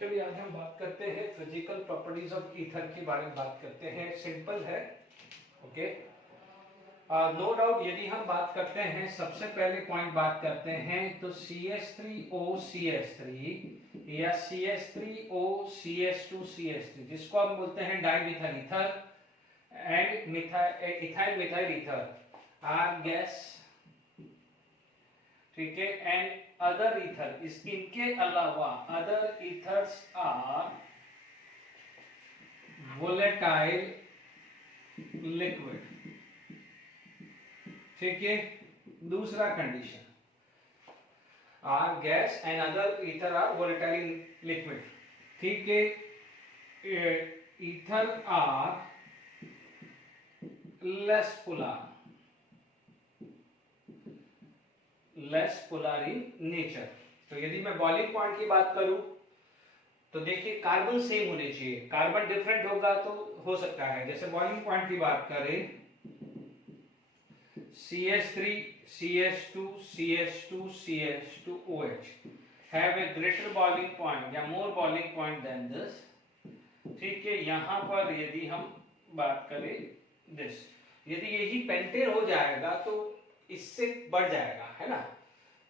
चलिए आज हम बात करते हैं फिजिकल प्रॉपर्टीज ऑफ ईथर के बारे में बात करते हैं। सिंपल है, ओके। नो डाउट यदि हम बात करते हैं, सबसे पहले पॉइंट बात करते हैं तो CH3OCH3 या CH3OCH2CH3 जिसको हम बोलते हैं dimethyl ether and ethyl methyl ether are gas, ठीक है। एंड अदर ईथर, इनके अलावा other ethers are volatile liquid, ठीक है। दूसरा condition, are gas and other ether are volatile liquid, ठीक है। Ether are less polar in nature. तो यदि मैं बॉइलिंग पॉइंट की बात करूं तो देखिए कार्बन सेम होने चाहिए, कार्बन डिफरेंट होगा तो हो सकता है। जैसे बॉइलिंग पॉइंट की बात करें CH3 CH2 CH2 CH2OH have a greater boiling point या more boiling point than this, ठीक है। यहां पर यदि हम बात करें दिस, यदि यही पेंटेन हो जाएगा तो इससे बढ़ जाएगा, है ना।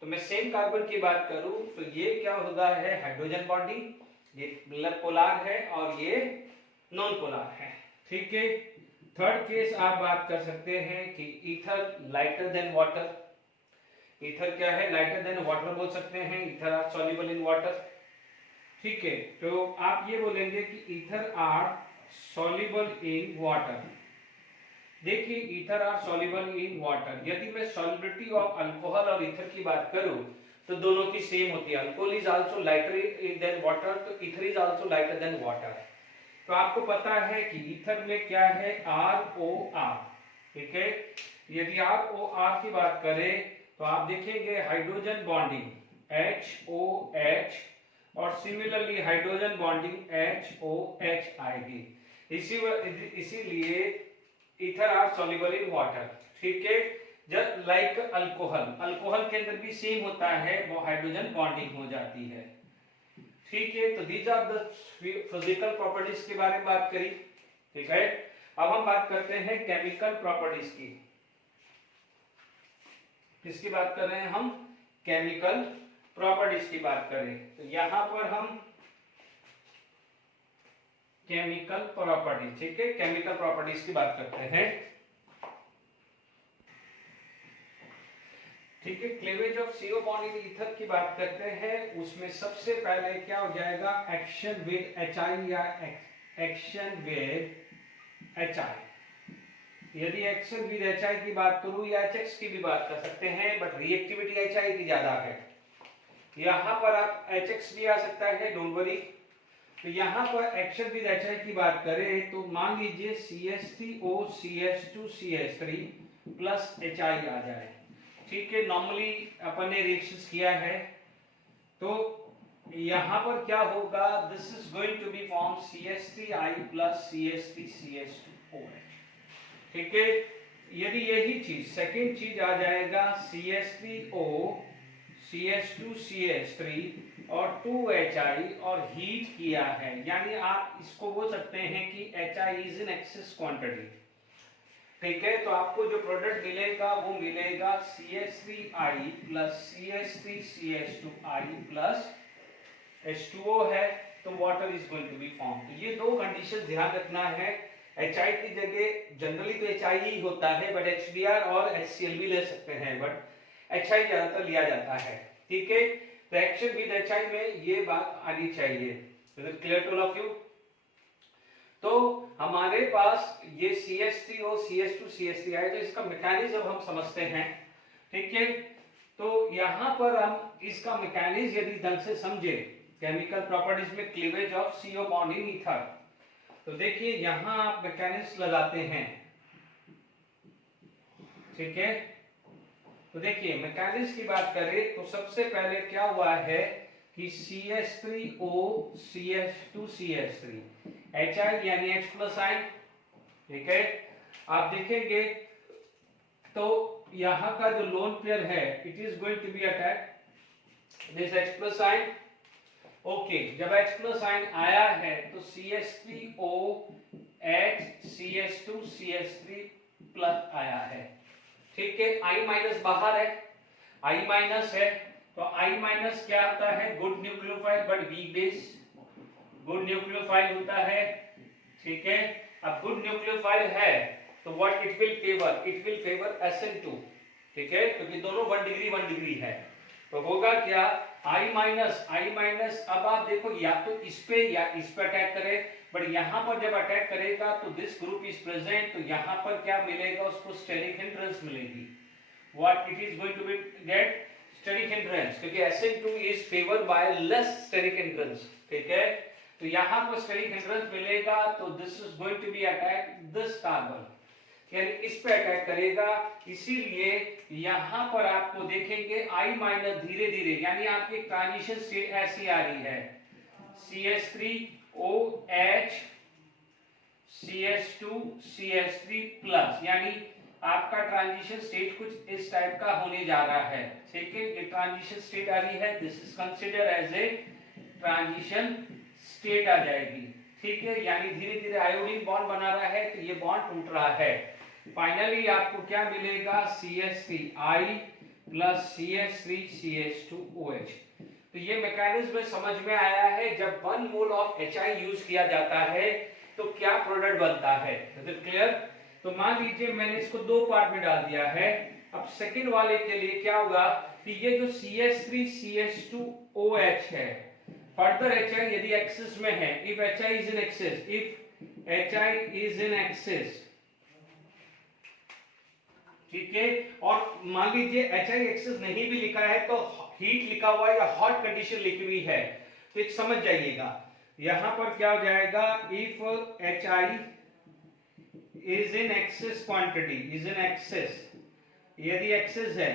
तो मैं सेम कार्बन की बात करूं तो ये क्या होगा है हाइड्रोजन बॉन्डिंग, ये पोलार है और ये नॉन पोलार है, ठीक है। थर्ड केस आप बात कर सकते हैं कि ether lighter than water. Ether क्या है, लाइटर देन वाटर बोल सकते हैं। Ether are soluble in water, ठीक है। तो आप ये बोलेंगे कि ether are soluble in water. देखिए ether are soluble in water, यदि मैं सॉल्युबिलिटी ऑफ अल्कोहल और ईथर की बात करूं तो दोनों की सेम होती है। Alcohol is also lighter than water, तो ether is also lighter than water. तो आपको पता है कि ईथर में क्या है, ROR, ठीक है। यदि ROR की बात करें तो आप देखेंगे हाइड्रोजन बॉन्डिंग HOH और सिमिलरली हाइड्रोजन बॉन्डिंग HOH आएगी। इसीलिए ether are soluble in water, ठीक है। जस्ट लाइक अल्कोहल के अंदर भी सेम होता है, वो हाइड्रोजन बॉन्डिंग हो जाती है, ठीक है। तो these are the physical properties के बारे में बात करी, ठीक है। अब हम बात करते हैं केमिकल प्रॉपर्टीज की। किसकी बात कर रहे हैं हम, केमिकल प्रॉपर्टीज की बात करें तो यहां पर हम केमिकल प्रॉपर्टीज, ठीक है, केमिकल प्रॉपर्टीज की बात करते हैं, ठीक है। Cleavage of CO bond in ether की बात करते हैं, उसमें सबसे पहले क्या हो जाएगा, एक्शन विद HI या एक्शन विद HI। यदि एक्शन विद HI की बात करूं या HX की भी बात कर सकते हैं, बट रिएक्टिविटी HI की ज्यादा है। यहां पर आप HX भी आ सकता है, डोंट वरी। तो यहां पर एक्शन विद HI की बात करें तो मान लीजिए CH3O CH2 CH3 plus HI आ जाए, ठीक है। नॉर्मली अपन ने रिएक्शंस किया है तो यहां पर क्या होगा, this is going to be form CH3I plus CH3CH2OH, ठीक है। यदि यही चीज सेकेंड चीज आ जाएगा CH3O CH2 CH3 और 2HI और हीट किया है, यानी आप इसको बोल सकते हैं कि HI is in axis quantity, ठीक है। तो आपको जो प्रोडक्ट मिलेगा वो मिलेगा CH3I plus CH3CH2I plus H2O है, तो water is going to be form. तो ये दो कंडीशन ध्यान रखना है। HI की जगह जनरली तो HI ही होता है, बट HBr और HCl भी ले सकते हैं, बट HI ज्यादातर लिया जाता है, ठीक है। तो एक्शन विद HI में ये बात आनी चाहिए। Is it clear to all of you? तो हमारे पास ये CH3O CH2 CH3 आए, तो इसका मैकेनिज्म हम समझते हैं, ठीक है। तो यहां पर हम इसका मैकेनिज्म यदि ढंग से समझे, केमिकल प्रॉपर्टीज में cleavage of CO bond in ether, तो देखिए यहां आप मैकेनिज्म लगाते हैं, ठीक है। तो देखिए मैकेनिज्म की बात करें तो सबसे पहले क्या हुआ है कि CH3O CH2 CH3 HI यानी H प्लस आयन, ठीक है। आप देखेंगे तो यहां का जो लोन पेयर है, it is going to be attack this H plus ion, okay, जब H प्लस आयन आया है तो CH3OH CH2CH3 प्लस आया है। ठीक है, I माइनस बाहर है, I माइनस है, तो I माइनस क्या आता है? Good nucleophile but weak base, good nucleophile होता है। ठीक है, अब गुड न्यूक्लियोफाइल है तो what it will favour? It will favour SN2। ठीक है, क्योंकि दोनों 1 डिग्री है, तो होगा क्या? I minus. अब आप देखो या तो इस पे या इस पे अटैक करे, बट यहां पर जब अटैक करेगा तो दिस ग्रुप इज प्रेजेंट, तो यहां पर क्या मिलेगा उसको? स्टेरिक हिंड्रेंस मिलेगी। What it is going to be get? Steric hindrance, क्योंकि SN2 is favoured by less steric hindrance. ठीक है, तो यहां पर स्टेरिक हिंड्रेंस मिलेगा, तो this is going to be attack this carbon, यानी इस पे अटैक करेगा। इसीलिए यहां पर आपको देखेंगे I माइनस धीरे धीरे, यानी आपकी ट्रांजिशन स्टेट ऐसी आ रही है, CH3OH CH2CH3 प्लस, यानी आपका ट्रांजिशन स्टेट कुछ इस टाइप का होने जा रहा है। ठीक है, ये ट्रांजिशन स्टेट आ रही है, this is consider as a transition state आ जाएगी। ठीक है, यानी धीरे धीरे आयोडीन बॉन्ड बना रहा है, तो ये बॉन्ड टूट रहा है। फाइनली आपको क्या मिलेगा? CH3I plus CH3CH2OH। तो ये मैकेनिज्म समझ में आया है, जब 1 मोल ऑफ HI यूज किया जाता है तो क्या प्रोडक्ट बनता है। Is it clear? तो मान लीजिए मैंने इसको 2 पार्ट में डाल दिया है। अब सेकंड वाले के लिए क्या होगा कि ये जो CH3CH2OH है, फर्दर HI यदि एक्सिस में है, if HI is in axis, if HI is in axis, ठीक है, और मान लीजिए HI एक्सिस नहीं भी लिखा है तो हीट लिखा हुआ है या हॉट कंडीशन लिखी हुई है, तो एक समझ जाइएगा यहां पर क्या हो जाएगा? If HI is in axis quantity, is in axis, यदि एक्सिस है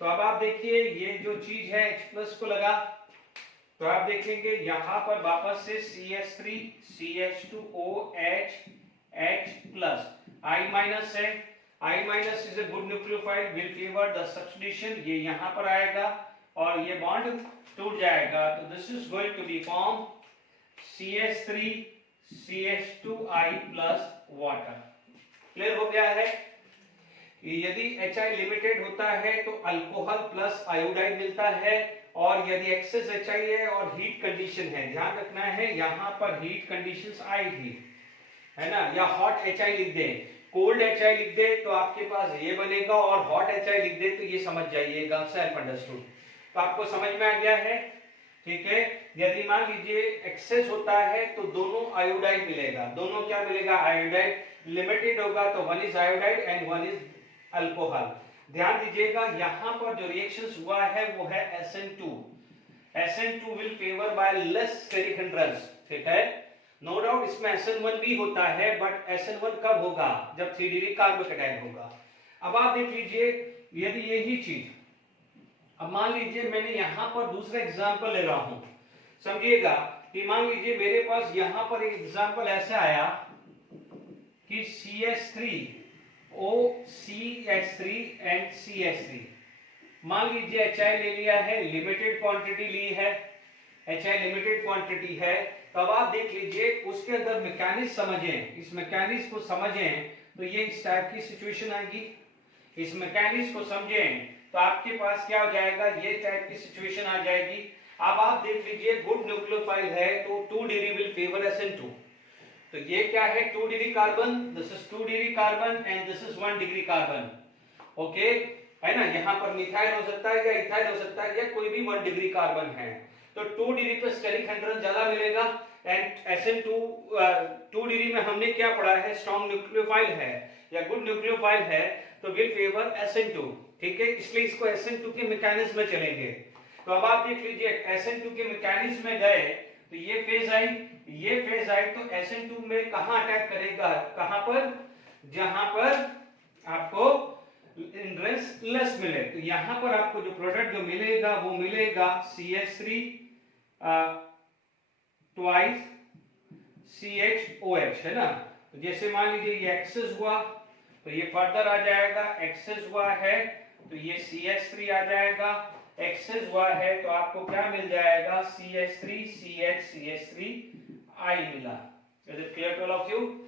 तो अब आप देखिए ये जो चीज है H प्लस को लगा, तो आप देखेंगे यहां पर वापस से CH3 CH2OH H plus, I minus है, I minus is a good nucleophile, will favour the substitution, ये यहां पर आएगा और ये बॉन्ड टूट जाएगा, तो this is going to be form CH3 CH2I plus water. Clear हो गया है? यदि HI लिमिटेड होता है तो अल्कोहल प्लस आयोडाइड मिलता है, और यदि एक्सेस HI है और हीट कंडीशन है, ध्यान रखना है यहां पर हीट कंडीशंस आएगी, है ना, या हॉट HI लिख दे, कोल्ड HI लिख दे तो आपके पास ये बनेगा, और हॉट HI लिख दे तो ये समझ जाइएगा, सेल्फ अंडरस्टूड। तो आपको समझ में आ गया है? ठीक है, यदि मान लीजिए एक्सेस होता है तो दोनों आयोडाइड मिलेगा, दोनों क्या मिलेगा? आयोडाइड। लिमिटेड होगा तो 1 is iodide and 1 is alcohol. ध्यान दीजिएगा यहां पर जो रिएक्शंस हुआ है वो है SN2। SN2 will favour by less steric hindrance. ठीक है, नो डाउट इसमें SN1 भी होता है, बट SN1 कब होगा? जब 3 डिग्री कार्बोकेटाइन होगा। अब आप देख लीजिए यदि यही चीज, अब मान लीजिए मैंने यहां पर दूसरा एग्जांपल ले रहा हूं, समझिएगा कि मान लीजिए मेरे पास यहां पर एक एग्जांपल ऐसा आया कि CH3OCH3 एंड CH3, मान लीजिए HI ले लिया है, लिमिटेड क्वांटिटी ली है, HI लिमिटेड क्वांटिटी है, तब आप देख लीजिए उसके अंदर मैकेनिज्म समझें, इस मैकेनिज्म को समझें तो ये इस टाइप की सिचुएशन आएगी। इस मैकेनिज्म को समझें तो आपके पास क्या हो जाएगा? ये टाइप की सिचुएशन आ जाएगी। अब आप देख लीजिए गुड न्यूक्लियोफाइल है तो 2 डिग्री विल फेवर SN2, तो ये क्या है? 2 degree carbon, this is 2 degree carbon and this is 1 degree carbon. Okay, है ना, यहां पर मिथाइल हो सकता है या इथाइल हो सकता है या कोई भी 1 डिग्री कार्बन है, तो 2 डिग्री पे स्टेरिक हिंड्रेंस ज्यादा मिलेगा, एंड SN2 2 डिग्री में हमने क्या पढ़ा है? स्ट्रॉन्ग न्यूक्लियोफाइल है या गुड न्यूक्लियोफाइल है, तो विल फेवर SN2। ठीक है, इसलिए इसको SN2 के मैकेनिज्म में चलेंगे। तो अब आप देख लीजिए SN2 के मैकेनिज्म में गए तो ये फेज आई, ये फेज आई, तो SN2 में कहां अटैक करेगा? कहां पर? जहां पर आपको हिंड्रेंस लेस मिले, तो यहां पर आपको जो प्रोडक्ट जो मिलेगा वो मिलेगा CH3 ट्वाइस CHOH, है ना। तो जैसे मान लीजिए ये एक्सेस हुआ तो ये फर्दर आ जाएगा, एक्सेस हुआ है तो ये CH3 आ जाएगा, एक्सेस हुआ है तो आपको क्या मिल जाएगा, CH3 CH CH3 I मिला। Is it clear to all of you?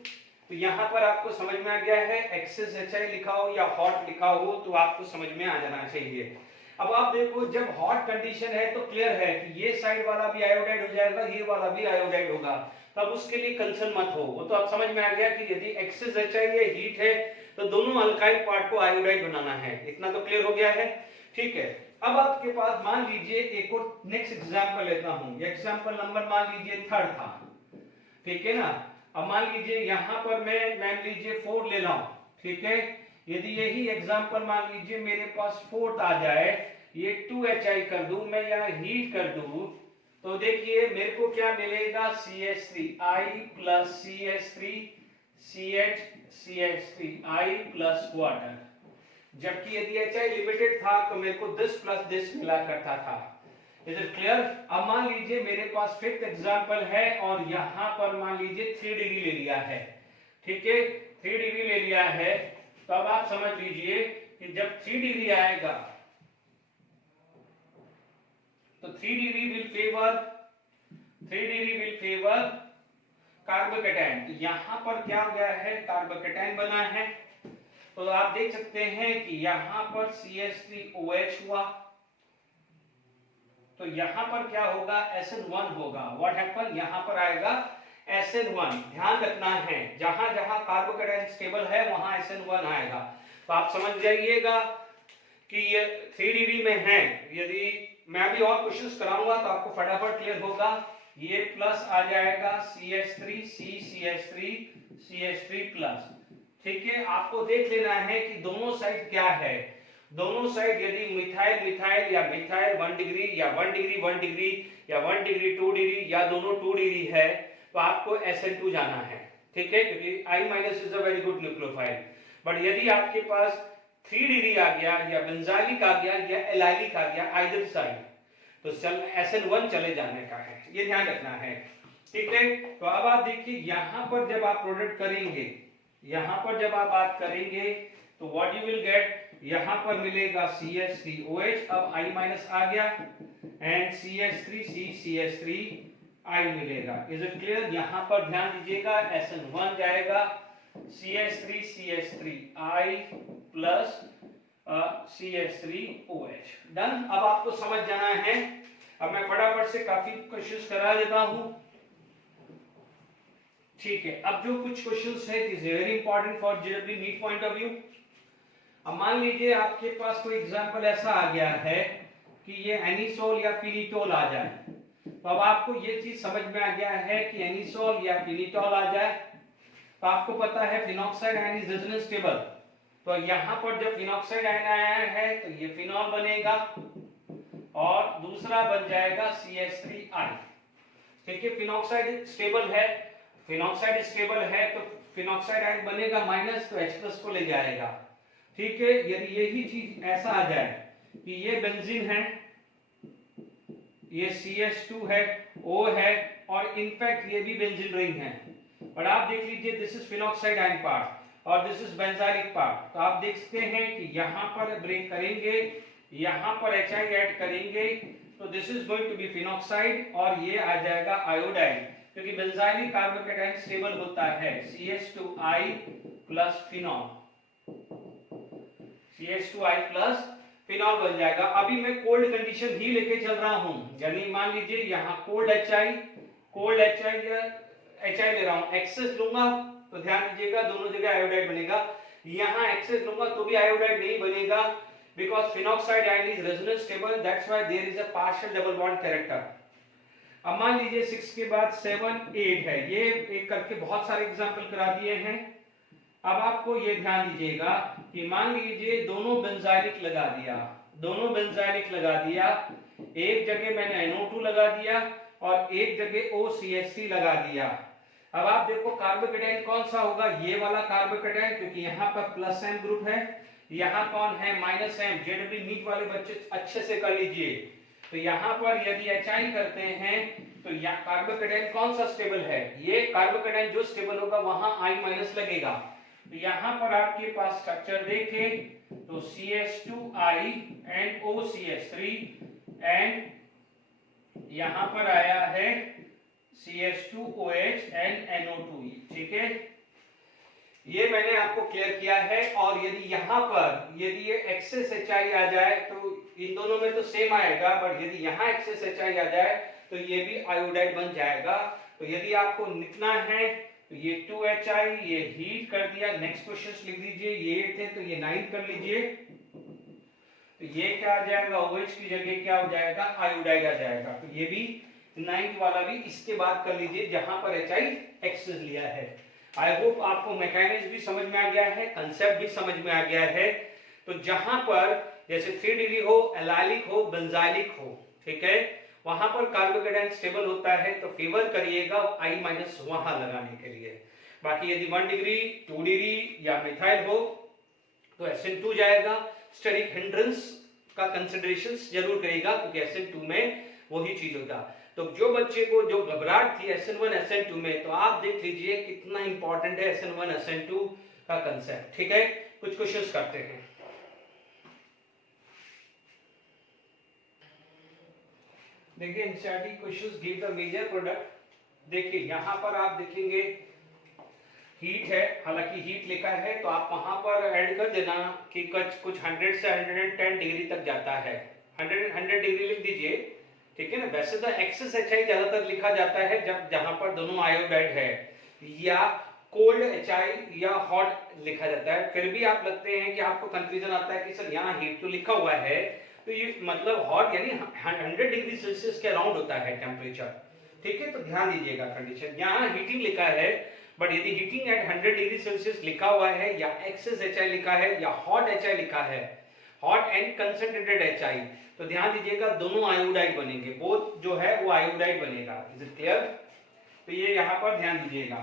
तो यहाँ पर आपको समझ में आ गया है, एक्सेस HI लिखा हो या हॉट लिखा हो तो आपको समझ में आ जाना चाहिए। अब आप देखो जब हॉट कंडीशन है तो क्लियर है कि ये साइड वाला भी आयोडाइड हो जाएगा, ये वाला भी आयोडाइड होगा, तब उसके लिए कंसर्न मत हो, वो तो आप समझ में आ गया कि यदि एक्सेस HI है, हीट है, तो दोनों अल्काइल पार्ट को आयोडाइड बनाना है, इतना तो क्लियर हो गया है। ठीक है, अब आपके पास मान लीजिए एक और नेक्स्ट एग्जांपल लेता हूं, एग्जांपल नंबर मान लीजिए 3rd था, ठीक है ना। अब मान लीजिए यहां पर मैं मान लीजिए 4 ले रहा हूं, ठीक है। यदि यही एग्जांपल मान लीजिए मेरे पास 4th आ जाए, ये 2HI कर दूं मैं, यहां हीट कर दूं, तो देखिए मेरे को क्या मिलेगा, CH3I plus CH3 CH CH3I plus water. जबकि यदि HI लिमिटेड था तो मेरे को दिस प्लस दिस मिला करता था। Is it clear? अब मान लीजिए मेरे पास 5th एग्जांपल है और यहां पर मान लीजिए 3 डिग्री ले लिया है, ठीक है, 3 डिग्री ले लिया है। तो अब आप समझ लीजिए कि जब 3 डिग्री आएगा तो 3 डिग्री विल फेवर कार्बोकेटाइन। तो यहां पर क्या हो गया है, कार्बोकेटाइन बना है। तो आप देख सकते हैं कि यहां पर CH3OH हुआ, तो यहां पर क्या होगा, SN1 होगा। व्हाट हैपन, यहां पर आएगा SN1। ध्यान रखना है जहां जहां कार्बोकेटाइन स्टेबल है वहां SN1 आएगा। तो आप समझ जाइएगा कि ये 3 डिग्री में है। यदि मैं भी और क्वेश्चंस कराऊंगा तो आपको फटाफट क्लियर होगा। ये प्लस आ जाएगा CH3 CH3 CH3 प्लस, ठीक है। आपको देख लेना है कि दोनों साइड क्या है, दोनों साइड यदि मिथाइल मिथाइल या मिथाइल 1 डिग्री या 1 डिग्री 1 डिग्री या 1 डिग्री 2 डिग्री या दोनों 2 डिग्री है तो आपको SN2 जाना है, ठीक है, क्योंकि I- is a very good nucleophile. But यदि आपके पास 3 डिग्री आ गया या बेंजाइलिक आ गया या एलाइलिक आ गया आइदर साइड, तो SN1 चले जाने का है, ये ध्यान रखना है, ठीक है। तो अब आप देखिए यहां पर जब आप प्रोडक्ट करेंगे, यहां पर जब आप बात करेंगे तो व्हाट यू विल गेट, यहां पर मिलेगा CH3OH, अब I- आ गया, एंड CH3C CH3I मिलेगा। Is it clear? यहां पर ध्यान दीजिएगा SN1 जाएगा CH3 CH3I plus CH3OH। Done. अब आपको समझ जाना है। अब मैं फटाफट से काफी क्वेश्चंस करा देता हूं, ठीक है। अब जो कुछ क्वेश्चंस है is very important for JEE NEET point of view. अब मान लीजिए आपके पास कोई एग्जांपल ऐसा आ गया है कि ये एनिसोल या फिनिटोल आ जाए, तो अब आपको ये चीज समझ में आ गया है कि एनिसोल या फिनिटोल आ जाए, तो आपको पता है phenoxide ion is resonance stable. तो यहां पर जब फिनॉक्साइड आयन आया है तो ये फिनॉल बनेगा और दूसरा बन जाएगा CH3I, ठीक है। फिनॉक्साइड स्टेबल है, फिनॉक्साइड स्टेबल है तो फिनॉक्साइड आयन बनेगा माइनस, तो H+ को ले जाएगा, ठीक है। यदि यही चीज ऐसा आ जाए कि ये बेंजीन है, ये CH2 है, O है, और इनफैक्ट ये भी बेंजीन रिंग है, और आप देख लीजिए this is phenoxide ion part और दिस इज बेंजाइलिक पार्ट। तो आप देख सकते हैं कि यहां पर ब्रेक करेंगे, यहां पर HI ऐड करेंगे, तो this is going to be phenoxide और ये आ जाएगा आयोडाइड, क्योंकि बेंजाइलिक कार्बोकेटाइन स्टेबल होता है CH2I plus phenol, CH2I plus phenol बन जाएगा। अभी मैं कोल्ड कंडीशन ही लेके चल रहा हूं, यानी मान लीजिए यहां कोल्ड HI या HI ले रहा हूं, एक्सेस लूंगा तो ध्यान दीजिएगा दोनों जगह आयोडाइड बनेगा। यहां एक्सेस लूंगा तो भी आयोडाइड नहीं बनेगा, because phenoxide ion is resonance stable, that's why there is a partial double bond character. अब मान लीजिए 6 के बाद 7 8 है, ये एक करके बहुत सारे एग्जांपल करा दिए हैं। अब आपको ये ध्यान दीजिएगा कि मान लीजिए दोनों बेंजाइलिक लगा दिया, दोनों बेंजाइलिक लगा दिया, एक जगह मैंने NO2 लगा दिया और एक जगह OCH3 लगा दिया। अब आप देखो कार्बोकेटाइन कौन सा होगा, ये वाला कार्बोकेटाइन, क्योंकि यहाँ पर प्लस M ग्रुप है, यहाँ कौन है माइनस M। जेईई नीट वाले बच्चे अच्छे से कर लीजिए। तो यहाँ पर यदि HI करते हैं तो यहाँ कार्बोकेटाइन कौन सा स्टेबल है, ये कार्बोकेटाइन जो स्टेबल होगा वहां I- लगेगा, तो यहाँ पर आपके पास स्ट्रक्चर देखें तो CH2I and OCH3 एंड यहाँ पर आया है CH2OH and NO2, ठीक है। ये मैंने आपको क्लियर किया है। और यदि यहाँ पर यदि ये एक्सेस HI आ जाए तो इन दोनों में तो सेम आएगा, बट यदि यहाँ एक्सेस HI आ जाए तो ये भी आयोडाइड बन जाएगा। तो यदि आपको लिखना है तो ये 2HI ये हीट कर दिया, नेक्स्ट क्वेश्चन लिख दीजिए, ये थे तो ये 9 कर लीजिए। तो ये क्या आ जाएगा, OH की जगह क्या हो जाएगा, आयोडाइड आ जाएगा। तो ये भी 9th वाला भी इसके बाद कर लीजिए जहां पर HI एक्सेस लिया है। आई होप आपको मैकेनिज्म भी समझ में आ गया है, कंसेप्ट भी समझ में आ गया है। तो जहां पर जैसे 3 डिग्री हो, एलाइलिक हो, बेंजाइलिक हो, ठीक है, वहां पर कार्बोकेटाइन स्टेबल होता है तो फेवर करिएगा I- वहां लगाने के लिए। बाकी यदि 1 डिग्री 2 डिग्री या मिथाइल हो तो SN2 जाएगा। स्टेरिक हिंड्रेंस का कंसिडरेशन जरूर करेगा क्योंकि SN2 में वही चीज होता। तो जो बच्चे को जो घबराहट थी SN1 SN2 में, तो आप देख लीजिए कितना इंपॉर्टेंट है SN1 SN2 का कंसेप्ट, ठीक है। कुछ क्वेश्चंस करते हैं। देखिए NCERT questions give the major product. देखिए यहां पर आप देखेंगे हीट है, हालांकि हीट लिखा है तो आप वहां पर ऐड कर देना कि कुछ 100 से 110 डिग्री तक जाता है। 100 डिग्री लिख दीजिए, ठीक है ना। वैसे तो एक्सेस HI ज्यादातर लिखा जाता है जब जहां पर दोनों आयोडाइड है, या कोल्ड HI या हॉट लिखा जाता है। फिर भी आप लगते हैं कि आपको कंफ्यूजन आता है कि सर यहाँ हीट तो लिखा हुआ है, तो ये मतलब हॉट यानी 100 डिग्री सेल्सियस के अराउंड होता है टेम्परेचर, ठीक है। तो ध्यान दीजिएगा कंडीशन, यहाँ हीटिंग लिखा है, बट यदि हीटिंग एट 100 डिग्री सेल्सियस लिखा हुआ है या एक्सेस HI लिखा है या हॉट HI लिखा है, हॉट एंड कंसंट्रेटेड HI, तो ध्यान दीजिएगा दोनों आयोडाइड बनेंगे, बोथ जो है वो आयोडाइड बनेगा। Is it clear? तो ये यहाँ पर ध्यान दीजिएगा।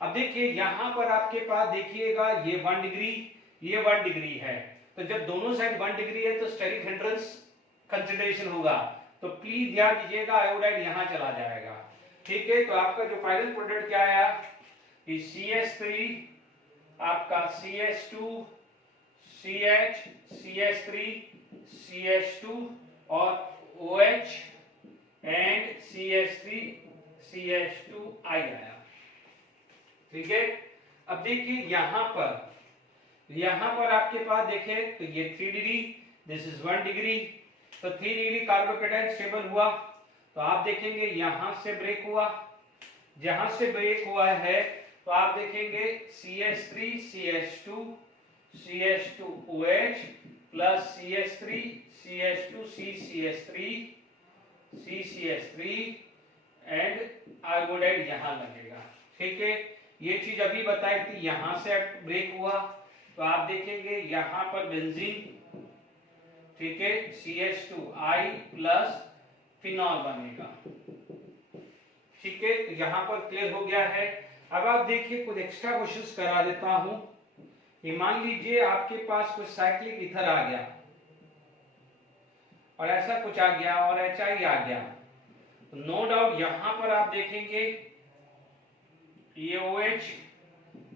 अब देखिए यहाँ पर आपके पास देखिएगा ये 1 डिग्री, ये 1 डिग्री है, तो जब दोनों साइड 1 डिग्री है तो स्टेरिक हिंड्रेंस कंसिडरेशन होगा, तो प्लीज ध्यान दीजिएगा आयोडाइड यहाँ चला जाएगा, ठीक है। तो आपका जो फाइनल प्रोडक्ट क्या आया कि CH3 आपका CH2 CH CH3 CH2 और OH एंड CH3 CH2I आया, ठीक है। अब देखिए यहां पर आपके पास देखें तो ये 3 डिग्री, दिस इज 1 डिग्री, तो 3 डिग्री कार्बोकेटाइन स्टेबल हुआ। तो आप देखेंगे यहां से ब्रेक हुआ, जहां से ब्रेक हुआ है तो आप देखेंगे CH3 CH2 CH2OH plus CH3 CH2 CCH3 CCH3 and iodide यहां लगेगा, ठीक है। ये चीज अभी बताई थी, यहां से ब्रेक हुआ तो आप देखेंगे यहां पर बेंजीन, ठीक है, CH2I प्लस फिनॉल बनेगा, ठीक है। तो यहां पर क्लियर हो गया है। अब आप देखिए कुछ एक्स्ट्रा क्वेश्चंस करा देता हूं कि मान लीजिए आपके पास कुछ साइक्लिक ईथर आ गया और ऐसा कुछ आ गया और HI आ गया, तो नो डाउट यहां पर आप देखेंगे ये OH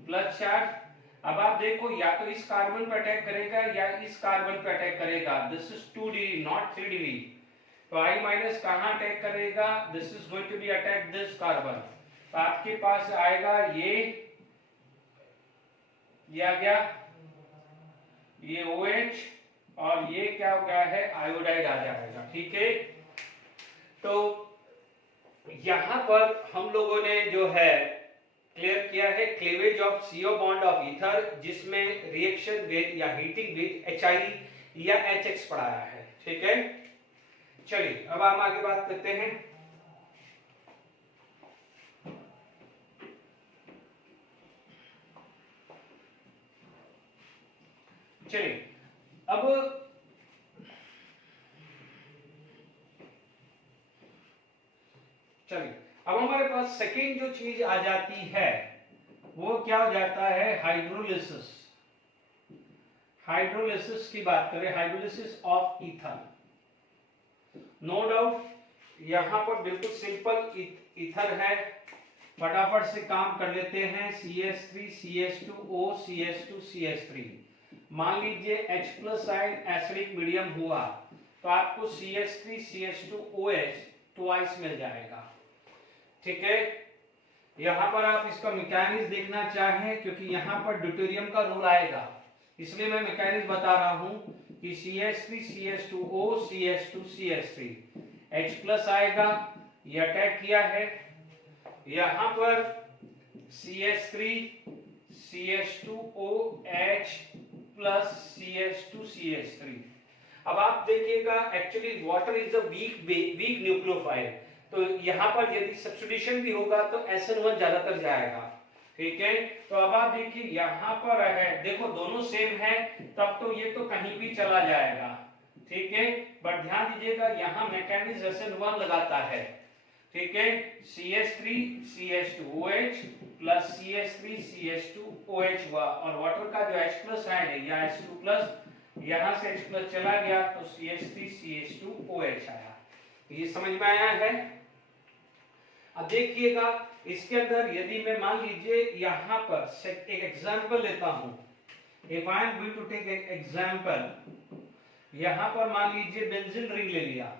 प्लस चार्ज। अब आप देखो या तो इस कार्बन पे अटैक करेगा या इस कार्बन पे अटैक करेगा, this is 2 degree not 3 degree, तो I- कहां अटैक करेगा, this is going to be attack this carbon, तो आपके पास आएगा ये आ गया ये OH और ये क्या हो गया है आयोडाइड आ जाएगा, ठीक है। तो यहां पर हम लोगों ने जो है क्लियर किया है cleavage of CO bond of ether, जिसमें रिएक्शन विद या हीटिंग विद HI या HX पढ़ाया है, ठीक है। चलिए अब हम आगे बात करते हैं। चलिए अब हमारे पास सेकेंड जो चीज आ जाती है वो क्या हो जाता है, हाइड्रोलिसिस। हाइड्रोलिसिस की बात करें, hydrolysis of ether, no doubt यहां पर बिल्कुल सिंपल ईथर है, फटाफट से काम कर लेते हैं। CH3 CH2O CH2 CH3। मान लीजिए H plus ion acidic medium हुआ तो आपको CH3 CH2OH ट्वाइस मिल जाएगा। ठीक है, यहां पर आप इसका मैकेनिज्म देखना चाहें क्योंकि यहां पर ड्यूटेरियम का रोल आएगा, इसलिए मैं मैकेनिज्म बता रहा हूं कि CH3 CH2O CH2 CH3 H plus आएगा, ये अटैक किया है। यहां पर CH3 CH2OH plus CH2 CH3। अब आप देखिएगा actually water is a weak nucleophile, तो यहां पर यदि सब्स्टिट्यूशन भी होगा तो SN1 ज्यादातर जाएगा। ठीक है, तो अब आप देखिए यहां पर है, देखो दोनों सेम है तब तो ये तो कहीं भी चला जाएगा। ठीक है, बट ध्यान दीजिएगा यहां मैकेनिज्म SN1 लगाता है। ठीक है, CH3 CH2OH plus CH3 CH2OH हुआ और वाटर का जो H प्लस है या H2 प्लस, यहां से H प्लस चला गया तो CH3 CH2OH आया। ये समझ में आया है? अब देखिएगा इसके अंदर यदि मैं मान लीजिए यहां पर एक एग्जांपल लेता हूं, if I am going to take an example, यहां पर मान लीजिए बेंजीन रिंग ले लिया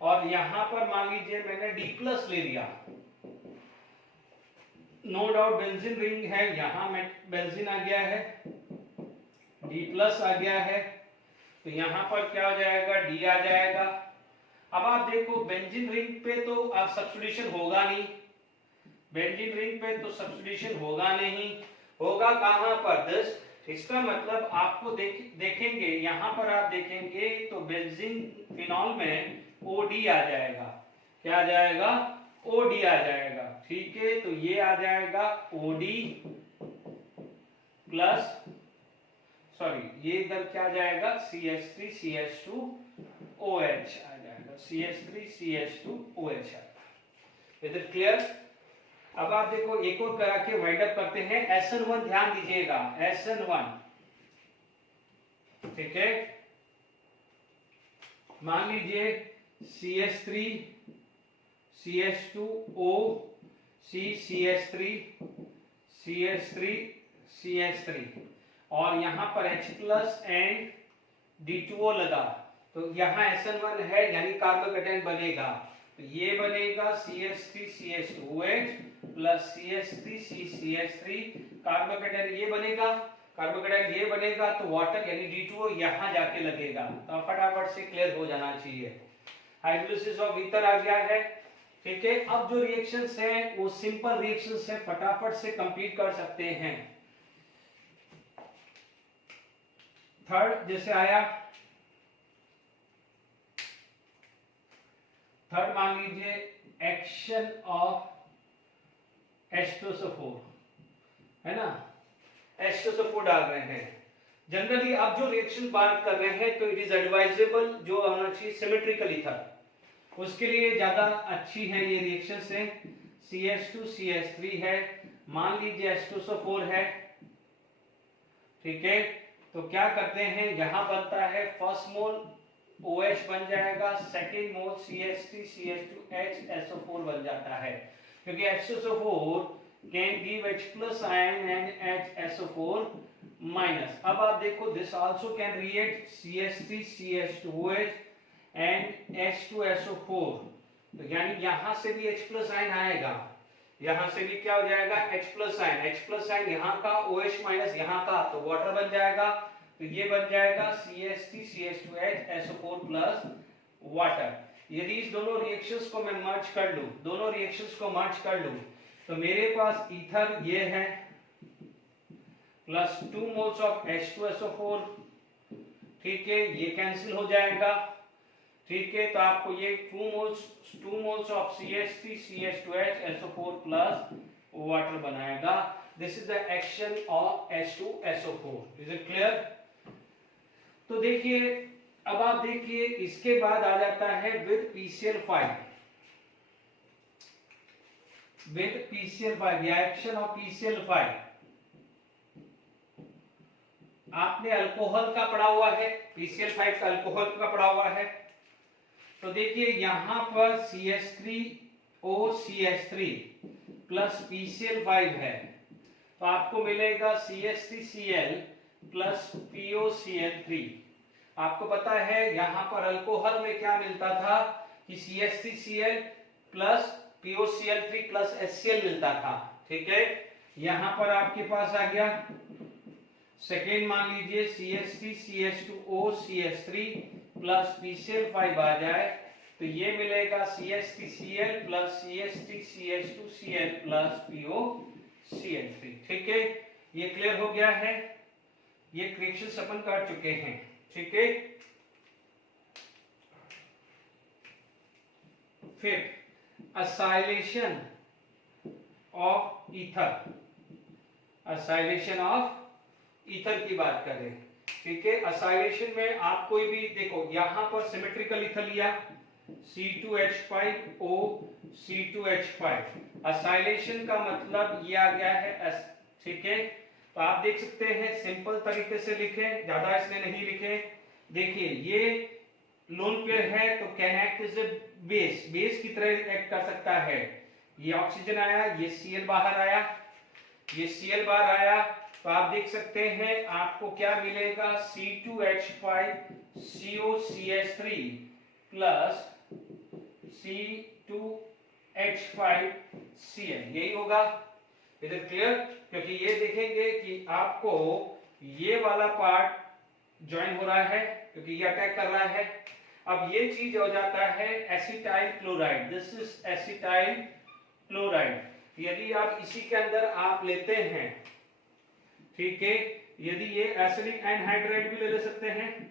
और यहां पर मान लीजिए मैंने D प्लस ले लिया। नो डाउट बेंजीन रिंग है, यहां में बेंजीन आ गया है, D प्लस आ गया है, तो यहां पर क्या हो जाएगा, D आ जाएगा। अब आप देखो बेंजीन रिंग पे तो सब्स्टिट्यूशन होगा नहीं, बेंजीन रिंग पे तो सब्स्टिट्यूशन होगा नहीं, होगा कहां पर दिस, इसका मतलब आपको देखेंगे यहां पर आप देखेंगे तो बेंजीन फिनॉल में OD आ जाएगा। क्या आ जाएगा? OD आ जाएगा। ठीक है, तो ये आ जाएगा OD प्लस, सॉरी ये इधर क्या आ जाएगा, CH3 CH2OH आ जाएगा, CH3 CH2OH आएगा। Is it clear? अब आप देखो एक और करा के वाइंड अप करते हैं। SN1 ध्यान दीजिएगा, SN1। ठीक है, मान लीजिए CH3 CH2O CH3 CH3 CH3 और यहां पर H प्लस एंड D2O लगा तो यहां SN1 है यानी कार्बोकेटायन बनेगा, तो ये बनेगा CH3 CH2OH plus CH3 CH3 carbocation ये बनेगा, कार्बोकेटायन ये बनेगा तो वाटर यानी D2O यहां जाके लगेगा। तो फटाफट से क्लियर हो जाना चाहिए। हाइड्रोलिसिस ऑफ ईथर आ गया है। ठीक है, अब जो रिएक्शंस हैं वो सिंपल रिएक्शंस हैं, फटाफट से कंप्लीट कर सकते हैं। थर्ड जैसे आया, थर्ड मान लीजिए एक्शन ऑफ H2SO4 है ना, H2SO4 डाल रहे हैं। जनरली आप जो रिएक्शन बात कर रहे हैं तो इट इज एडवाइजेबल जो होना चाहिए सिमेट्रिकल ईथर, उसके लिए ज्यादा अच्छी है ये रिएक्शन से। CH2 CH3 है, मान लीजिए H2SO4 है। ठीक है, तो क्या करते हैं यहां बनता है फर्स्ट मोल OH बन जाएगा, second mole CH3 CH2H SO4 बन जाता है क्योंकि H2SO4 can give H plus ion and H SO4 minus. अब आप देखो this also can react CH3 CH2OH and H2SO4, तो यानी यहां से भी H प्लस आयन आएगा, यहां से भी क्या हो जाएगा H plus ion, H plus ion यहां का OH माइनस यहां का, तो वाटर बन जाएगा, तो ये बन जाएगा CH3 CH2H SO4 plus water. यदि इस दोनों रिएक्शंस को मैं मर्ज कर लूं, दोनों रिएक्शंस को मर्ज कर लूं तो मेरे पास ईथर ये है प्लस 2 मोल्स ऑफ H2SO4। ठीक है, ये कैंसिल हो जाएगा। ठीक है, तो आपको ये 2 moles of CH3 CH2H SO4 plus water बनाएगा। This is the action of H2SO4। Is it clear? तो देखिए अब आप देखिए इसके बाद आ जाता है विद PCl5, विद PCl5 या एक्शन ऑफ PCl5। आपने अल्कोहल का पढ़ा हुआ है, PCl5 का अल्कोहल का पढ़ा हुआ है, तो देखिए यहां पर CH3 OCH3 प्लस PCl5 है, तो आपको मिलेगा CH3Cl प्लस POCl3। आपको पता है यहां पर अल्कोहल में क्या मिलता था कि CH3Cl plus POCl3 plus HCl मिलता था, ठीक है। यहां पर आपके पास आ गया सेकेंड, मान लीजिए CH3CH2O CH3 प्लस PCl5 आ जाए, तो ये मिलेगा CH3Cl plus CH3CH2Cl plus POCl3, ठीक है। ये क्लियर हो गया है, ये रिएक्शंस अपन कर चुके हैं, ठीक है। फिर acylation of ether, acylation of ether की बात करें, ठीक है। असाइलेशन में आप कोई भी देखो, यहां पर सिमेट्रिकल ईथर लिया C2H5O C2H5, असाइलेशन का मतलब ये आ गया है S, ठीक है। तो आप देख सकते हैं सिंपल तरीके से लिखे, ज्यादा इसने नहीं लिखे। देखिए ये लोन पेयर है तो can act as a base, base की तरह एक्ट कर सकता है। ये ऑक्सीजन आया, ये Cl बाहर आया, ये Cl बाहर आया, तो आप देख सकते हैं आपको क्या मिलेगा C2H5 COCH3 plus C2H5 Cl, यही होगा। इधर क्लियर, क्योंकि ये देखेंगे कि आपको ये वाला पार्ट ज्वाइन हो रहा है क्योंकि ये अटैक कर रहा है। अब ये चीज हो जाता है acetyl chloride, this is acetyl chloride. यदि आप इसी के अंदर आप लेते हैं, ठीक है, यदि ये एसिडिक एनहाइड्राइड भी ले सकते हैं,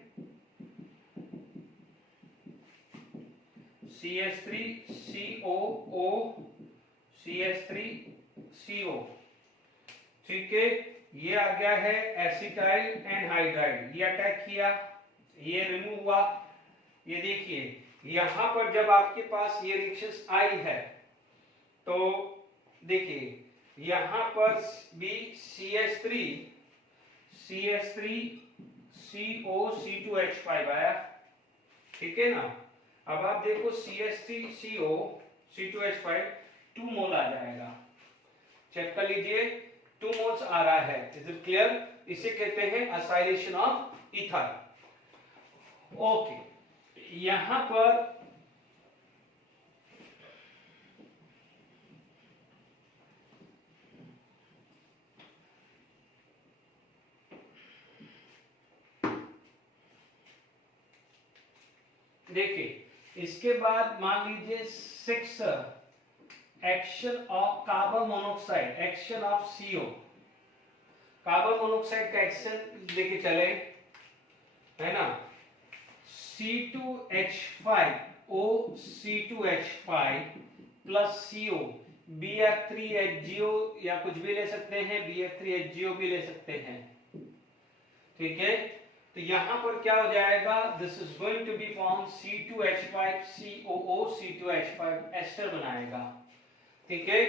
CH3COO CH3CO, ठीक है। ये आ गया है एसिटाइल एनहाइड्राइड, ये अटैक किया, ये रिमूव हुआ। ये देखिए यहां पर जब आपके पास ये रिएक्शंस आई है तो देखिए यहां पर भी CH3CO C2H5 आया, ठीक है ना। अब आप देखो CH3CO C2H5 2 मोल आ जाएगा, चेक कर लीजिए 2 मोल्स आ रहा है। Is it clear? इसे कहते हैं असाइलेशन ऑफ ईथर। ओके, यहां पर देखिए, इसके बाद मान लीजिए 6 action of carbon monoxide, action of CO, carbon monoxide का एक्शन लेके चले, है ना। C2H5O C2H5 plus CO BF3HGO या कुछ भी ले सकते हैं, BF3HGO भी ले सकते हैं, ठीक है। तो यहां पर क्या हो जाएगा, this is going to be form C2H5 COO C2H5 ester बनाएगा, ठीक है।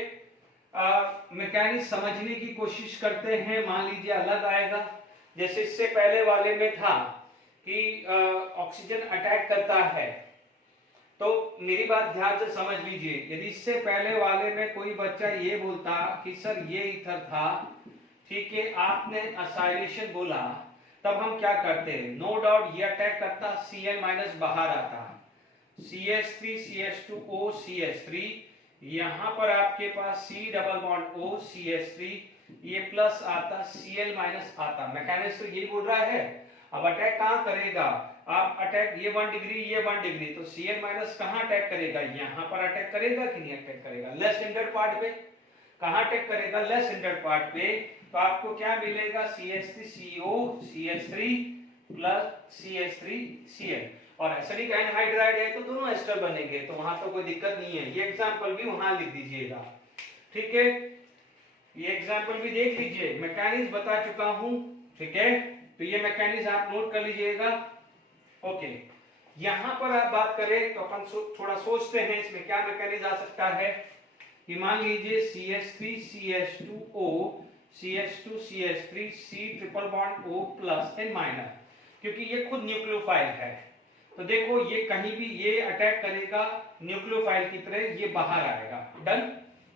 मैकेनिक्स समझने की कोशिश करते हैं। मान लीजिए अलग आएगा, जैसे इससे पहले वाले में था कि ऑक्सीजन अटैक करता है, तो मेरी बात ध्यान से समझ लीजिए। यदि इससे पहले वाले में कोई बच्चा ये बोलता कि सर ये ईथर था, ठीक है, आपने असाइलेशन बोला, तब हम क्या करते हैं, नो डाउट ये अटैक करता, Cl माइनस बाहर आता, CH3 CH2O CH3, यहां पर आपके पास C double bond O CH3, ये प्लस आता, Cl माइनस आता। मैकेनिक्स तो यही बोल रहा है। अब अटैक कहां करेगा, आप अटैक ये 1 डिग्री ये 1 डिग्री, तो Cl माइनस कहां अटैक करेगा, यहां पर अटैक करेगा कि नहीं अटैक करेगा, लेस हिंडर्ड पार्ट पे। कहां अटैक करेगा, लेस हिंडर्ड पार्ट पे। तो आपको क्या मिलेगा, CH3CO CH3 प्लस CH3Cl, और एसिडिक एनहाइड्राइड है तो दोनों एस्टर बनेंगे, तो वहां तो कोई दिक्कत नहीं है। ये एग्जांपल भी वहां लिख दीजिएगा, ठीक है। ये एग्जांपल भी देख लीजिए, मैकेनिक्स बता चुका हूं, ठीक है। तो ये मैकेनिक्स आप नोट कर लीजिएगा। ओके, यहां पर आप बात करें तो अपन थोड़ा सोचते हैं इसमें क्या मैकेनिक्स आ सकता है। कि मान लीजिए CH3 CH2O CH2 CH3 C triple bond O plus and minor, क्योंकि ये खुद न्यूक्लियोफाइल है, तो देखो ये कहीं भी ये अटैक करेगा न्यूक्लियोफाइल की तरह, ये बाहर आएगा। डन,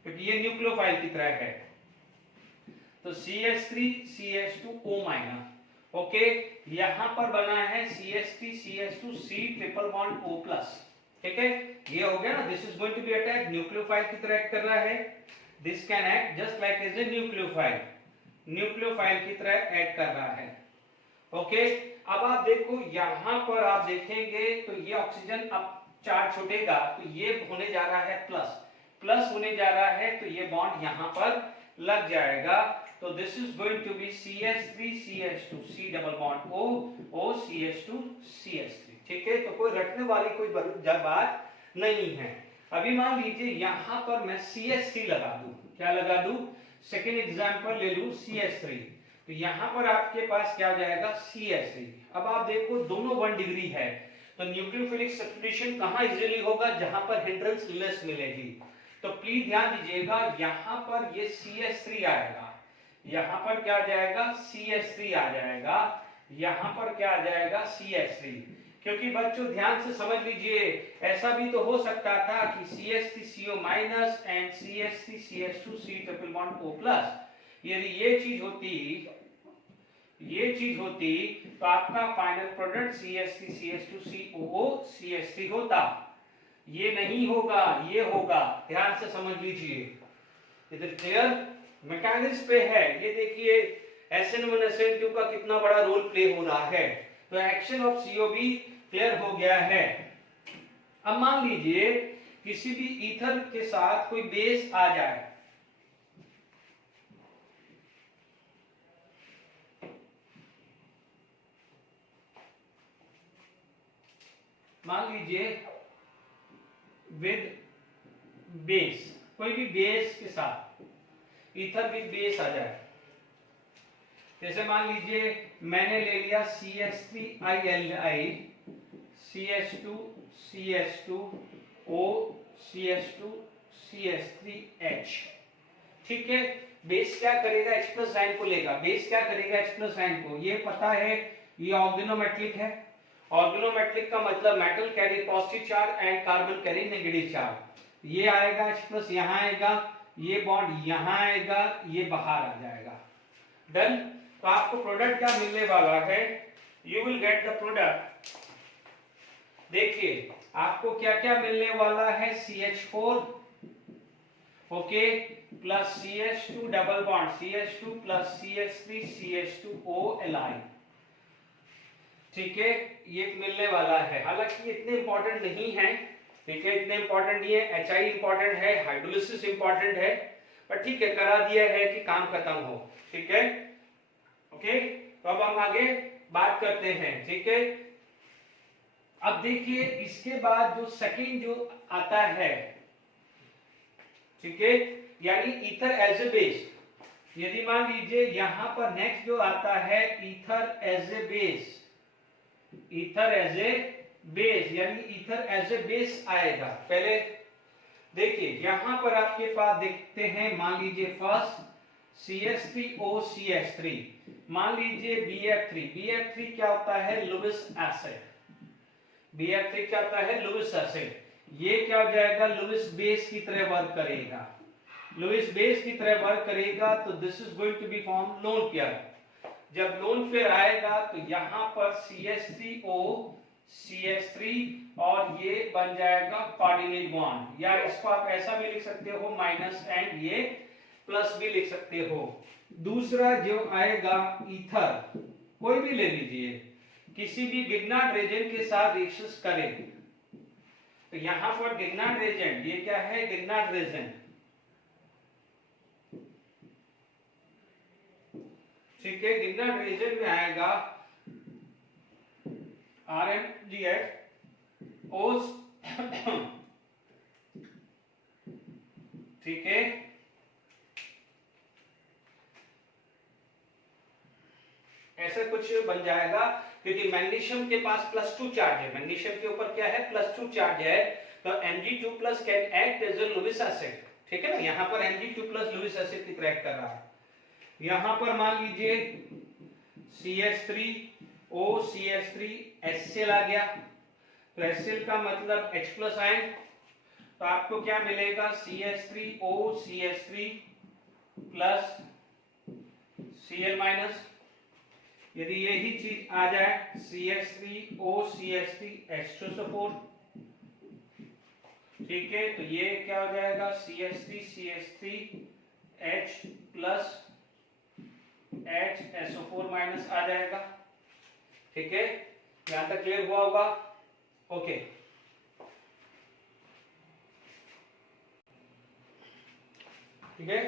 क्योंकि ये न्यूक्लियोफाइल की तरह है। तो CH3 CH2O माइनस। ओके, यहां पर बना है CH3 CH2 C triple bond O plus. ठीक है, ये हो गया ना। This is going to be attack, nucleophile की तरह एक्ट कर रहा है। This can act just like as a nucleophile, nucleophile की तरह एक्ट कर रहा है। ओके, अब आप देखो यहां पर आप देखेंगे तो ये ऑक्सीजन अब चार्ज छूटेगा तो ये होने जा रहा है प्लस, प्लस होने जा रहा है तो ये बॉन्ड यहां पर लग जाएगा। तो this is going to be CH3 CH2 C double bond O O CH2 CH3। ठीक है, तो कोई रटने वाली कोई बात नहीं है। अभी मान लीजिए यहां पर मैं CH3 लगा दूं, क्या लगा दूं, सेकेंड एग्जांपल ले लूं CH3, तो यहां पर आपके पास क्या हो जाएगा CH3। अब आप देखो दोनों 1 डिग्री है, तो न्यूक्लियोफिलिक सब्स्टिट्यूशन कहां इजीली होगा, जहां पर हिंड्रेंस लेस मिलेगी। तो प्लीज ध्यान दीजिएगा यहां पर ये CH3 आएगा, यहां पर क्या आ जाएगा CH3 आ जाएगा, यहां पर क्या आ जाएगा CH3। क्योंकि बच्चों ध्यान से समझ लीजिए, ऐसा भी तो हो सकता था कि CH3CO minus and CH3 CH2 C triple bond O plus. यदि ये चीज होती तो आपका final product CH3 CH2 COO CH3 होता। ये नहीं होगा, ये होगा, ध्यान से समझ लीजिए। इधर क्लियर मैकेनिज्म पे है, ये देखिए SN1 SN2 का कितना बड़ा रोल प्ले हो रहा है। तो एक्शन ऑफ CO भी क्लियर हो गया है। अब मान लीजिए किसी भी ईथर के साथ कोई बेस आ जाए, मान लीजिए विद बेस, कोई भी बेस के साथ ईथर विद बेस आ जाए, जैसे मान लीजिए मैंने ले लिया CH3ILI CH2 CH2O CH2 CH3H। ठीक है, बेस क्या करेगा, H प्लस साइन को लेगा। बेस क्या करेगा, H प्लस साइन को। ये पता है, ये ऑर्गेनोमेट्रिक है। ऑर्गेनोमेट्रिक का मतलब metal carry positive charge and carbon carry negative charge. ये आएगा H प्लस, यहां आएगा, ये बॉन्ड यहां आएगा, ये बाहर आ जाएगा। डन। तो आपको प्रोडक्ट क्या मिलने वाला है, you will get the product. देखिए आपको क्या क्या मिलने वाला है, CH4 okay plus CH2 double bond CH2 plus CH3 CH2O Li। ठीक है, ये मिलने वाला है। हालांकि इतने इंपॉर्टेंट नहीं है, ठीक है, इतने इंपॉर्टेंट नहीं है। HI इंपॉर्टेंट है, हाइड्रोलिसिस इंपॉर्टेंट है, पर ठीक है करा दिया है कि काम खत्म हो। ठीक है, ओके। तो अब हम आगे बात करते हैं। ठीक है, अब देखिए इसके बाद जो सेकंड जो आता है, ठीक है, यानी ईथर एज ए बेस। यदि मान लीजिए यहां पर नेक्स्ट जो आता है ether as a base, ether as a base यानी ईथर एज ए बेस आएगा। पहले देखिए यहां पर आपके पास देखते हैं, मान लीजिए फर्स्ट CH3O CH3, मान लीजिए BF3। BF3 क्या होता है, लुइस एसिड। BF3 क्या होता है, लुइस एसिड। ये क्या हो जाएगा, लुइस बेस की तरह वर्क करेगा। लुइस बेस की तरह वर्क करेगा तो this is going to be form lone pair. जब लोन पेयर आएगा तो यहां पर CH3O CH3 और ये बन जाएगा कोऑर्डिनेट बॉन्ड, या इसको आप ऐसा भी लिख सकते हो माइनस एंड ये प्लस भी लिख सकते हो। दूसरा जो आएगा ईथर, कोई भी ले लीजिए, किसी भी गिग्नार्ड रेजेंट के साथ रिएक्शंस करें, तो यहां पर गिग्नार्ड रेजेंट, ये क्या है, गिग्नार्ड रेजेंट। ठीक है, गिग्नार्ड रेजेंट में आएगा RMDH ओस। ठीक है, ऐसा कुछ बन जाएगा, क्योंकि मैग्नीशियम के पास +2 चार्ज है, मैग्नीशियम के ऊपर क्या है, +2 चार्ज है, तो Mg2+ can act as a Lewis acid. ठीक है ना, यहां पर Mg2+ लुइस एसिड की तरह एक्ट कर रहा है। यहां पर मान लीजिए CH3O CH3 HCl आ गया, तो HCl का मतलब H प्लस आयन, तो आपको क्या मिलेगा CH3O CH3 plus Cl minus. यदि यही चीज आ जाए CH3O CH3 H2SO4, ठीक है, तो ये क्या हो जाएगा CH3 CH3 H plus H SO4 minus आ जाएगा। ठीक है, यहां तक क्लियर हुआ होगा? ओके, ठीक है।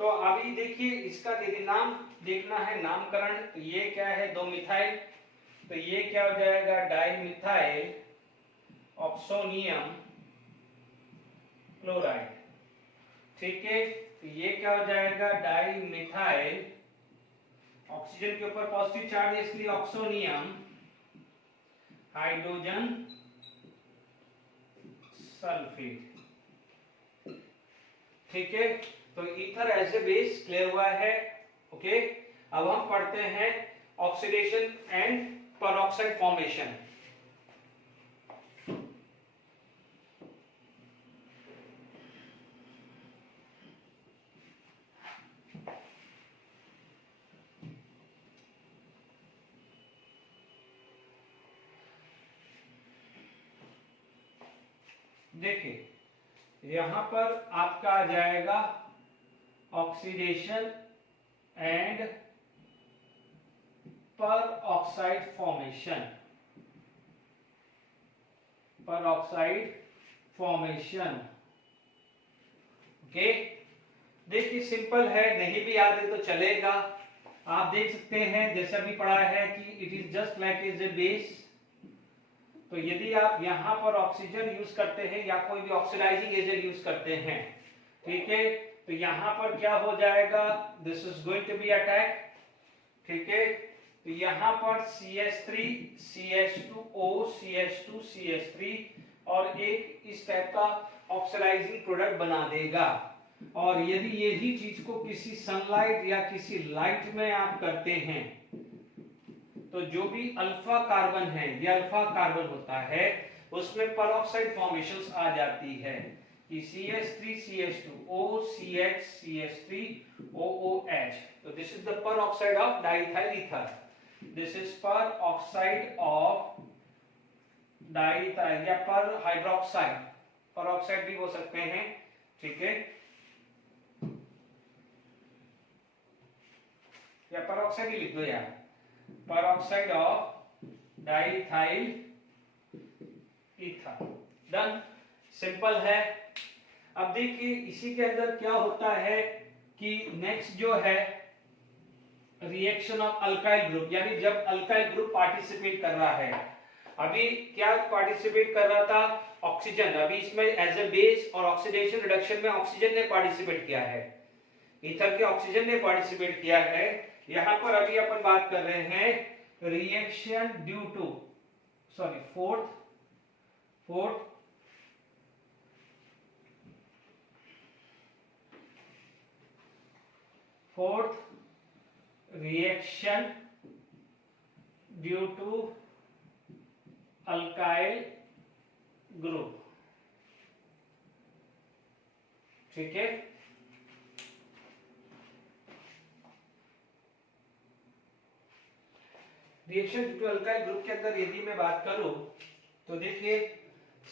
तो अभी देखिए इसका यदि नाम देखना है, नामकरण, तो ये क्या है 2 मिथाइल, तो ये क्या हो जाएगा डाई मिथाइल ऑक्सोनियम क्लोराइड। ठीक है, तो ये क्या हो जाएगा डाई मिथाइल, ऑक्सीजन के ऊपर पॉजिटिव चार्ज है इसलिए ऑक्सोनियम हाइड्रोजन सल्फेट। ठीक है, तो ether as a base clear हुआ है। ओके, अब हम पढ़ते हैं ऑक्सीडेशन एंड पेरोक्साइड फॉर्मेशन। देखिए यहां पर आपका आ जाएगा oxidation and peroxide formation, peroxide formation. Okay, देखिए सिंपल है, नहीं भी याद है तो चलेगा। आप देख सकते हैं जैसा भी पढ़ा है कि it is just like is a base. तो यदि आप यहां पर ऑक्सीजन यूज करते हैं या कोई भी ऑक्सीडाइजिंग एजेंट यूज करते हैं, ठीक है, तो यहां पर क्या हो जाएगा, this is going to be attack. ठीक है, तो यहां पर CH3 CH2O CH2 CH3 और एक इस टाइप का ऑक्सीडाइजिंग प्रोडक्ट बना देगा। और यदि यही चीज को किसी सनलाइट या किसी लाइट में आप करते हैं तो जो भी अल्फा कार्बन है, ये अल्फा कार्बन होता है, उसमें पेरोक्साइड फॉर्मेशंस आ जाती है कि CH3 CH2O CH CH3 OOH। तो this is the peroxide of diethyl ether, this is peroxide of diethyl या पर हाइड्रोक्साइड, पेरोक्साइड भी हो सकते हैं। ठीक है, या पेरोक्साइड ही लिख दो यार, peroxide of diethyl ether. Done, simple है। अब देखिए इसी के अंदर क्या होता है कि नेक्स्ट जो है रिएक्शन ऑफ अल्काइल ग्रुप, यानी जब अल्काइल ग्रुप पार्टिसिपेट कर रहा है। अभी क्या पार्टिसिपेट कर रहा था, ऑक्सीजन। अभी इसमें एज ए बेस और ऑक्सीडेशन रिडक्शन में ऑक्सीजन ने पार्टिसिपेट किया है, ईथर के ऑक्सीजन ने पार्टिसिपेट किया है। यहां पर अभी अपन बात कर रहे हैं reaction due to, sorry fourth reaction due to alkyl group. ठीक है, reaction due to alkyl group के अंदर यदि मैं बात करूं तो देखिए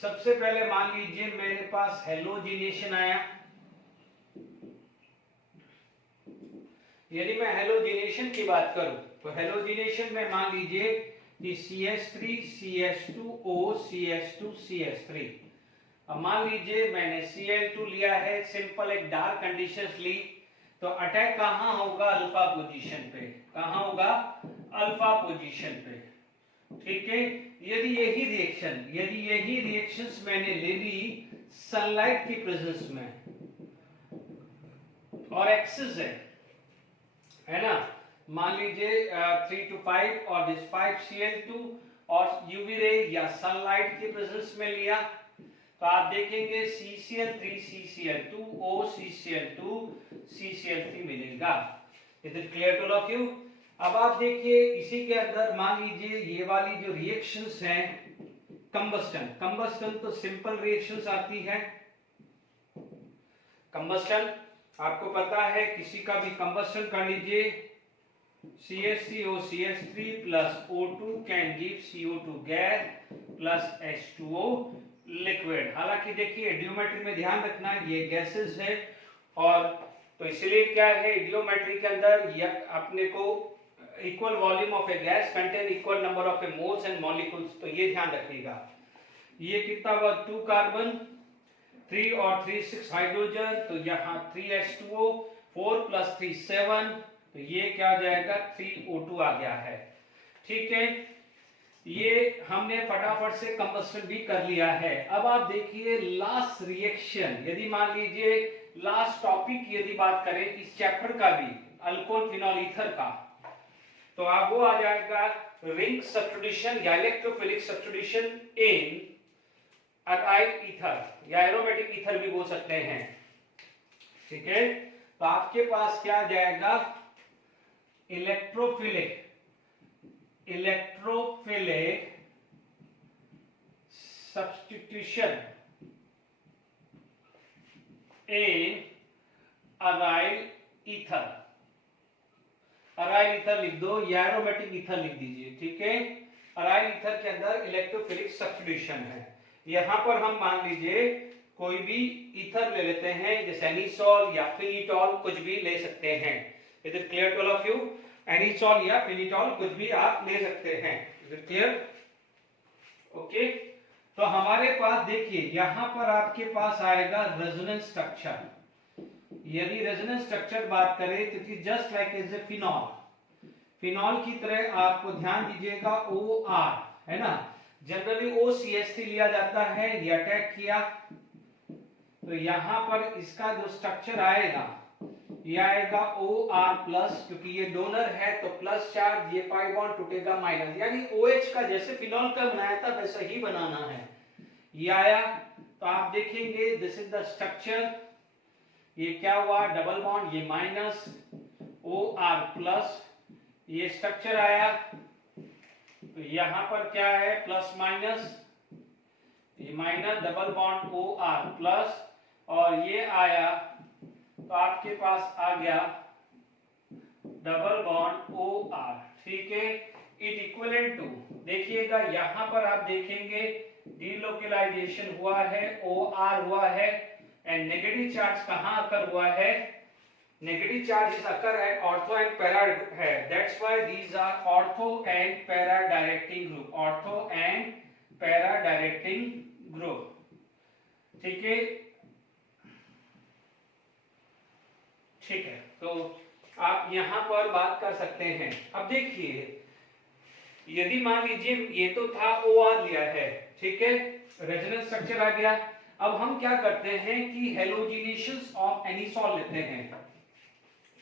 सबसे पहले मान लीजिए मेरे पास हेलोजिनेशन आया। यदि मैं हेलोजिनेशन की बात करूं तो हेलोजिनेशन में मान लीजिए कि CH3 CH2O CH2 CH3। अब मान लीजिए मैंने Cl2 लिया है, सिंपल एक डार्क कंडीशंस ली, तो अटैक कहां होगा, अल्फा पोजीशन पे। कहां होगा, अल्फा पोजीशन पे। ठीक है, यदि यही रिएक्शंस मैंने ले ली सनलाइट की प्रेजेंस में और एक्सेस है ना, मान लीजिए 3 to 5 और दिस 5Cl2 और यूवी रे या सनलाइट की प्रेजेंस में लिया, तो आप देखेंगे CCl3 CCl2 O CCl2 CCl3 मिलेगा। Is it clear to all of you? अब आप देखिए इसी के अंदर मान लीजिए ये वाली जो रिएक्शंस हैं, कंबस्टन, कंबस्टन तो सिंपल रिएक्शंस आती है। कंबस्टन आपको पता है, किसी का भी कंबस्टन कर लीजिए, CH3O plus O2 can give CO2 gas plus H2O liquid. हालांकि देखिए इडियोमेट्री में ध्यान रखना ये गैसेस है, और तो इसलिए क्या है इडियोमेट्री के अंदर ये अपने को equal volume of A gas contain equal number of A moles and molecules, तो ये ध्यान रखिएगा। ये कितना हुआ, 2 कार्बन 3 और 3 6 हाइड्रोजन, तो यहाँ 3H2O 4 + 3 7, तो ये क्या आ जाएगा 3O2 आ गया है। ठीक है, ये हमने फटाफट से कंबस्टन भी कर लिया है। अब आप देखिए लास्ट रिएक्शन, यदि मान लीजिए लास्ट टॉपिक यदि बात करें इस चैप्टर का भी, अल्कोहल फिनॉल ईथर का, तो आप वो आ जाएगा रिंग सब्स्टिट्यूशन या इलेक्ट्रोफिलिक सब्स्टिट्यूशन इन अराइल ईथर या एरोमेटिक ईथर भी बोल सकते हैं। ठीक है, तो आपके पास क्या आ जाएगा, इलेक्ट्रोफिलिक सब्स्टिट्यूशन इन अराइल ईथर। अराइल ईथर लिख दो या एरोमेटिक ईथर लिख दीजिए। ठीक है, अराइल ईथर के अंदर इलेक्ट्रोफिलिक सब्स्टिट्यूशन है। यहां पर हम मान लीजिए कोई भी ईथर ले लेते हैं, जैसे एनिसॉल या फिनिटॉल, कुछ भी ले सकते हैं। Is it clear to all of you? Anisole या फिनिटॉल कुछ भी आप ले सकते हैं। Is it clear? ओके, तो हमारे पास देखिए यहां पर आपके पास आएगा रेजोनेंस स्ट्रक्चर। यदि रेजोनेंस स्ट्रक्चर बात करें तो it is just like as a phenol. Phenol की तरह आपको ध्यान दीजिएगा OR है ना, जनरली OCH3 लिया जाता है, ये अटैक किया तो यहां पर इसका जो स्ट्रक्चर आएगा ये आएगा OR+, क्योंकि ये डोनर है तो प्लस चार्ज, ये पाई बॉन्ड टूटेगा माइनस, यानी OH का जैसे फिनॉल का बनाया था वैसा ही बनाना है। ये आया तो आप देखेंगे दिस इज द स्ट्रक्चर, ये क्या हुआ डबल बॉन्ड, ये माइनस OR+, ये स्ट्रक्चर आया तो यहां पर क्या है प्लस माइनस, ये माइनस डबल बॉन्ड OR+, और ये आया तो आपके पास आ गया डबल बॉन्ड OR। ठीक है, इट इक्विवेलेंट टू, देखिएगा यहां पर आप देखेंगे डीलोकलाइजेशन हुआ है, OR हुआ है, एंड नेगेटिव चार्ज कहां अकर हुआ है, negative charge is occur at ortho and para है, that's why these are ortho and para directing group, ortho and para directing group। ठीक है, ठीक है, तो आप यहां पर बात कर सकते हैं। अब देखिए यदि मान लीजिए ये तो था OR लिया है, ठीक है, रेजोनेंस स्ट्रक्चर आ गया। अब हम क्या करते हैं कि हेलोजिनेशंस ऑफ एनिसॉल लेते हैं।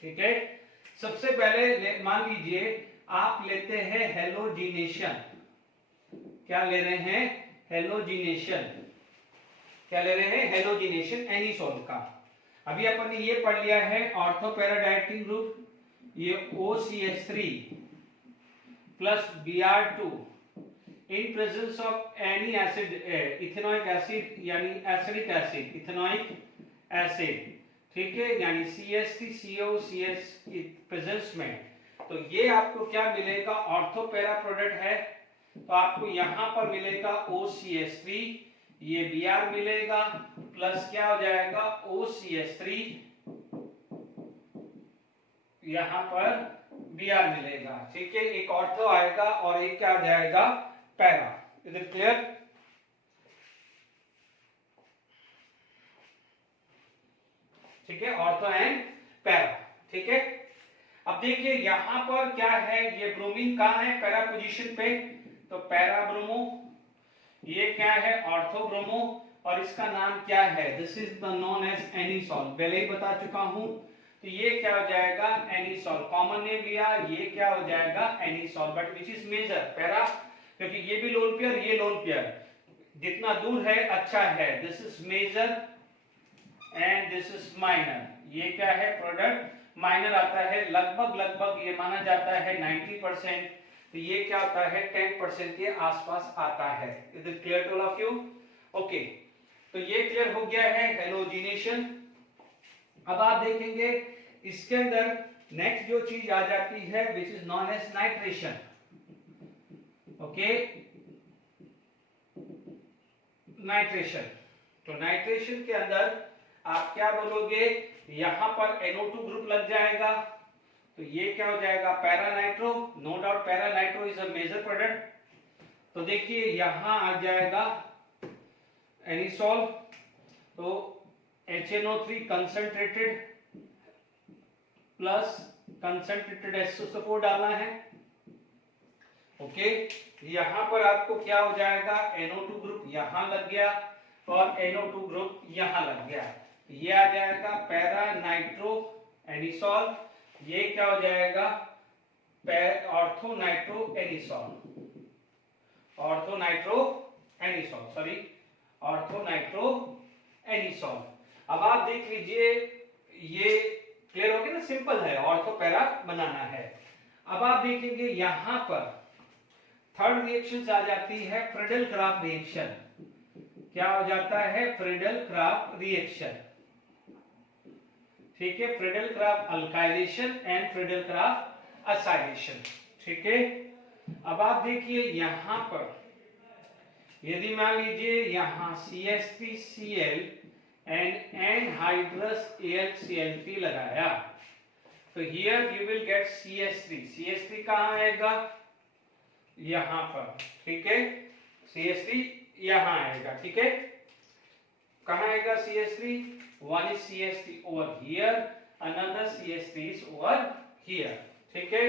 ठीक है, सबसे पहले मान लीजिए आप लेते हैं हेलोजिनेशन, क्या ले रहे हैं हेलोजिनेशन, क्या ले रहे हैं हेलोजिनेशन एनिसॉल का। अभी अपन ने ये पढ़ लिया है ऑर्थो पैरा डायरेक्टिंग ग्रुप, ये OCH3 plus Br2 in presence of any acid, ethanoic acid यानी एसिडिक एसिड, इथेनोइक एसिड। ठीक है, यानी CH3COCH की प्रेजेंस में, तो ये आपको क्या मिलेगा ऑर्थो पैरा प्रोडक्ट है, तो आपको यहां पर मिलेगा OCH3, ये Br मिलेगा प्लस क्या हो जाएगा OCH3, यहां पर Br मिलेगा। ठीक है, एक ऑर्थो आएगा और एक क्या आ जाएगा पैरा। Is it clear? ठीक है, ऑर्थो एंड पैरा। ठीक है, अब देखिए यहां पर क्या है, ये ब्रोमीन कहां है पैरा पोजीशन पे, तो पैरा ब्रोमो, ये क्या है ऑर्थो ब्रोमो, और इसका नाम क्या है, this is the known as anisole, पहले ही बता चुका हूं। तो ये क्या हो जाएगा एनिसॉल, कॉमन नेम लिया, ये क्या हो जाएगा anisole, but which is major para, क्योंकि ये भी लोन पेयर ये लोन पेयर, जितना दूर है अच्छा है। This is major and this is minor, ये क्या है प्रोडक्ट माइनर आता है, लगभग लगभग ये माना जाता है 90%, तो ये क्या होता है 10% के आसपास आता है। Is it clear to all of you? Okay, तो ये क्लियर हो गया है हेलोजिनेशन। अब आप देखेंगे इसके अंदर नेक्स्ट जो चीज आ जाती है which is known as nitration. Okay, nitration, तो नाइट्रेशन के अंदर आप क्या बोलोगे, यहां पर NO2 ग्रुप लग जाएगा, तो ये क्या हो जाएगा para nitro. No doubt para nitro is a major product. तो देखिए यहां आ जाएगा एनिसोल, तो HNO3 concentrated plus concentrated H2SO4 डालना है। ओके, यहां पर आपको क्या हो जाएगा NO2 ग्रुप यहां लग गया और NO2 ग्रुप यहां लग गया, ये आ जाएगा पैरा नाइट्रो एनिसोल। ये क्या हो जाएगा ortho nitro anisole, ortho nitro anisole, sorry ortho nitro anisole. अब आप देख लीजिए ये क्लियर हो गया ना, सिंपल है, ऑर्थो पैरा बनाना है। अब आप देखेंगे यहां पर थर्ड रिएक्शन आ जाती है फ्रीडल क्राफ्ट रिएक्शन। क्या हो जाता है फ्रीडल क्राफ्ट रिएक्शन, ठीक है, Friedel craft alkylation and Friedel craft acylation, ठीक है। अब आप देखिए यहां पर यदि मान लीजिए यहां CH3Cl एंड एनहाइड्रस AlCl3 लगाया, तो here you will gate CH3। CH3 कहां आएगा यहां पर, ठीक है, CH3 यहां आएगा, ठीक है, कहां आएगा CH3, one is CH3 over here, another CH3 is over here, ठीक है।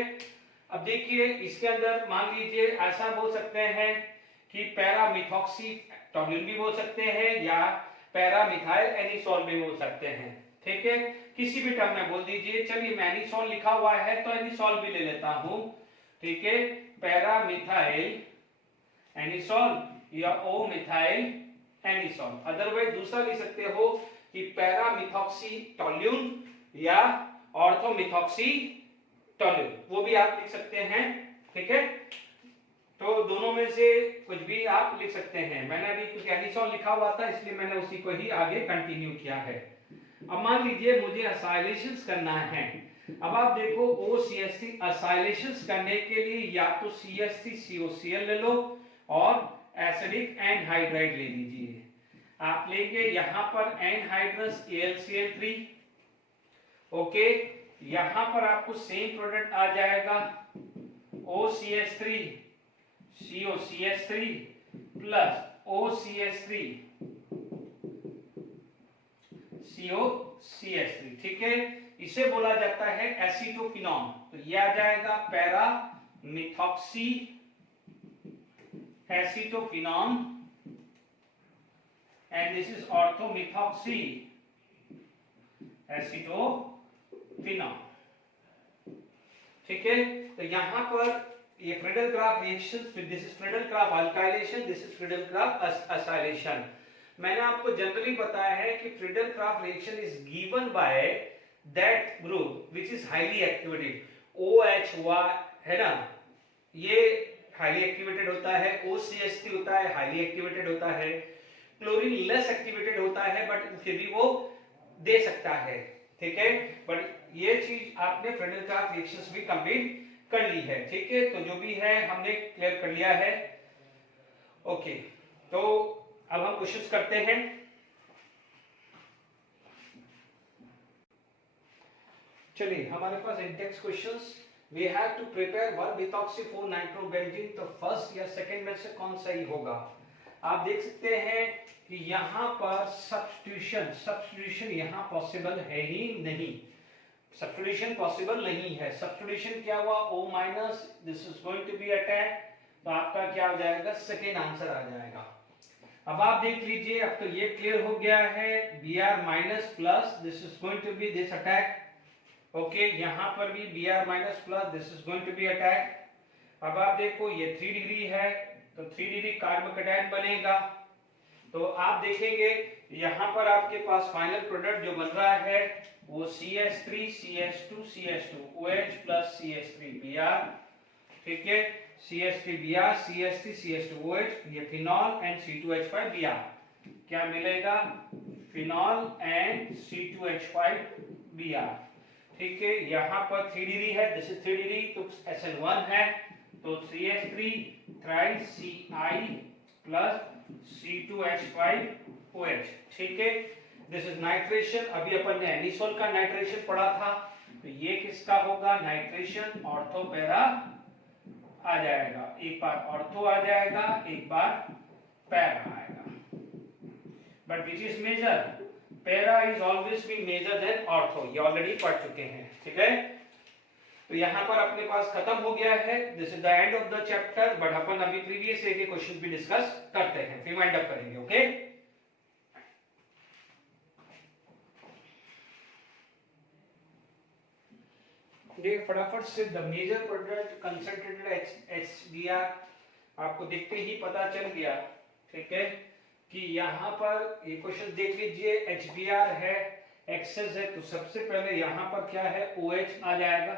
अब देखिए इसके अंदर मान लीजिए ऐसा बोल सकते हैं कि पैरा मिथॉक्सी टॉल्यून भी बोल सकते हैं या पैरा मिथाइल एनिसोल भी बोल सकते हैं, ठीक है, किसी भी टर्म में बोल दीजिए। चलिए मैं एनिसोल लिखा हुआ है तो एनिसोल भी ले लेता हूं, ठीक है, पैरा मिथाइल एनिसोल या ओ मिथाइल एनिसोल। अदरवाइज दूसरा लिख सकते हो कि पैरा मिथॉक्सी टॉल्यून या ऑर्थो मिथॉक्सी टॉल्यून, वो भी आप लिख सकते हैं, ठीक है। तो दोनों में से कुछ भी आप लिख सकते हैं। मैंने अभी कुछ एनिसोल लिखा हुआ था इसलिए मैंने उसी को ही आगे कंटिन्यू किया है। अब मान लीजिए मुझे असाइलेशंस करना है। अब आप देखो OCH3 असाइलेशंस करने के लिए या तो CH3COCl ले लो और एसिडिक एनहाइड्राइड ले लीजिए। आप लेंगे यहां पर एनहाइड्रस AlCl3, ओके, यहां पर आपको सेम प्रोडक्ट आ जाएगा OCH3 COCH3 plus OCH3 COCH3, ठीक है, इसे बोला जाता है एसीटोकिनोन। तो यह आ जाएगा para methoxy acetophenone and this is orthomethoxy acetophenone, ठीक है। तो यहां पर ये Friedel craft reaction, this is Friedel craft alkylation, this is Friedel craft acylation. मैंने आपको जनरली बताया है कि Friedel craft reaction is given by that group which is highly activated. OH है ना, ये हाईली एक्टिवेटेड होता है, OCH3 होता है हाईली एक्टिवेटेड होता है, क्लोरीन लेस एक्टिवेटेड होता है बट फिर भी वो दे सकता है, ठीक है। बट ये चीज आपने फ्रीडल क्राफ्ट रिएक्शंस भी कंप्लीट कर ली है, ठीक है। तो जो भी है हमने क्लियर कर लिया है, ओके। तो अब हम क्वेश्चंस करते हैं। चलिए हमारे पास index questions. We have to prepare 1-methoxy 4-nitrobenzene, तो फर्स्ट या सेकंड में से कौन सही होगा। आप देख सकते हैं कि यहां पर सब्स्टिट्यूशन यहां पॉसिबल है ही नहीं, सब्स्टिट्यूशन पॉसिबल नहीं है। सब्स्टिट्यूशन क्या हुआ O-, this is going to be attack, तो आपका क्या हो जाएगा सेकेंड आंसर आ जाएगा। अब आप देख लीजिए, अब तो ये क्लियर हो गया है, Br- plus this is going to be this attack, okay, यहां पर भी Br- plus this is going to be attack. अब आप देखो ये 3 डिग्री है तो 3 डिग्री कार्बोकेटायन बनेगा, तो आप देखेंगे यहां पर आपके पास फाइनल प्रोडक्ट जो बन रहा है वो CH3 CH2 CH2 OH plus CH3 Br, ठीक है, CH3 Br CH3 CH2 OH, ये फिनॉल एंड C2H5 Br, क्या मिलेगा, फिनॉल एंड C2H5 Br, ठीक है। यहाँ पर 3 डिग्री है, दिस इज 3 डिग्री, तो SN1 है, तो CH3 thrice Ci plus C2H5OH, ठीक है। दिस इज नाइट्रेशन, अभी अपन ने एनिसोल का नाइट्रेशन पढ़ा था, तो ये किसका होगा, नाइट्रेशन, ऑर्थो पैरा आ जाएगा, एक बार ऑर्थो आ जाएगा, एक बार पैरा आएगा, but which is major, para is always be major then ortho, ये ऑलरेडी पढ़ चुके हैं, ठीक है। तो यहाँ पर अपने पास खत्म हो गया है, this is the end of the chapter, but अपन अभी प्रीवियस ईयर के क्वेश्चन भी डिस्कस करते हैं, फिर वाइंड अप करेंगे, ओके। ये फटाफट से the major product concentrated HBr आपको देखते ही पता चल गया, ठीक है, कि यहाँ पर ये क्वेश्चन देख लीजिए, HBr है, एक्सेस है, तो सबसे पहले यहाँ पर क्या है, OH आ जाएगा,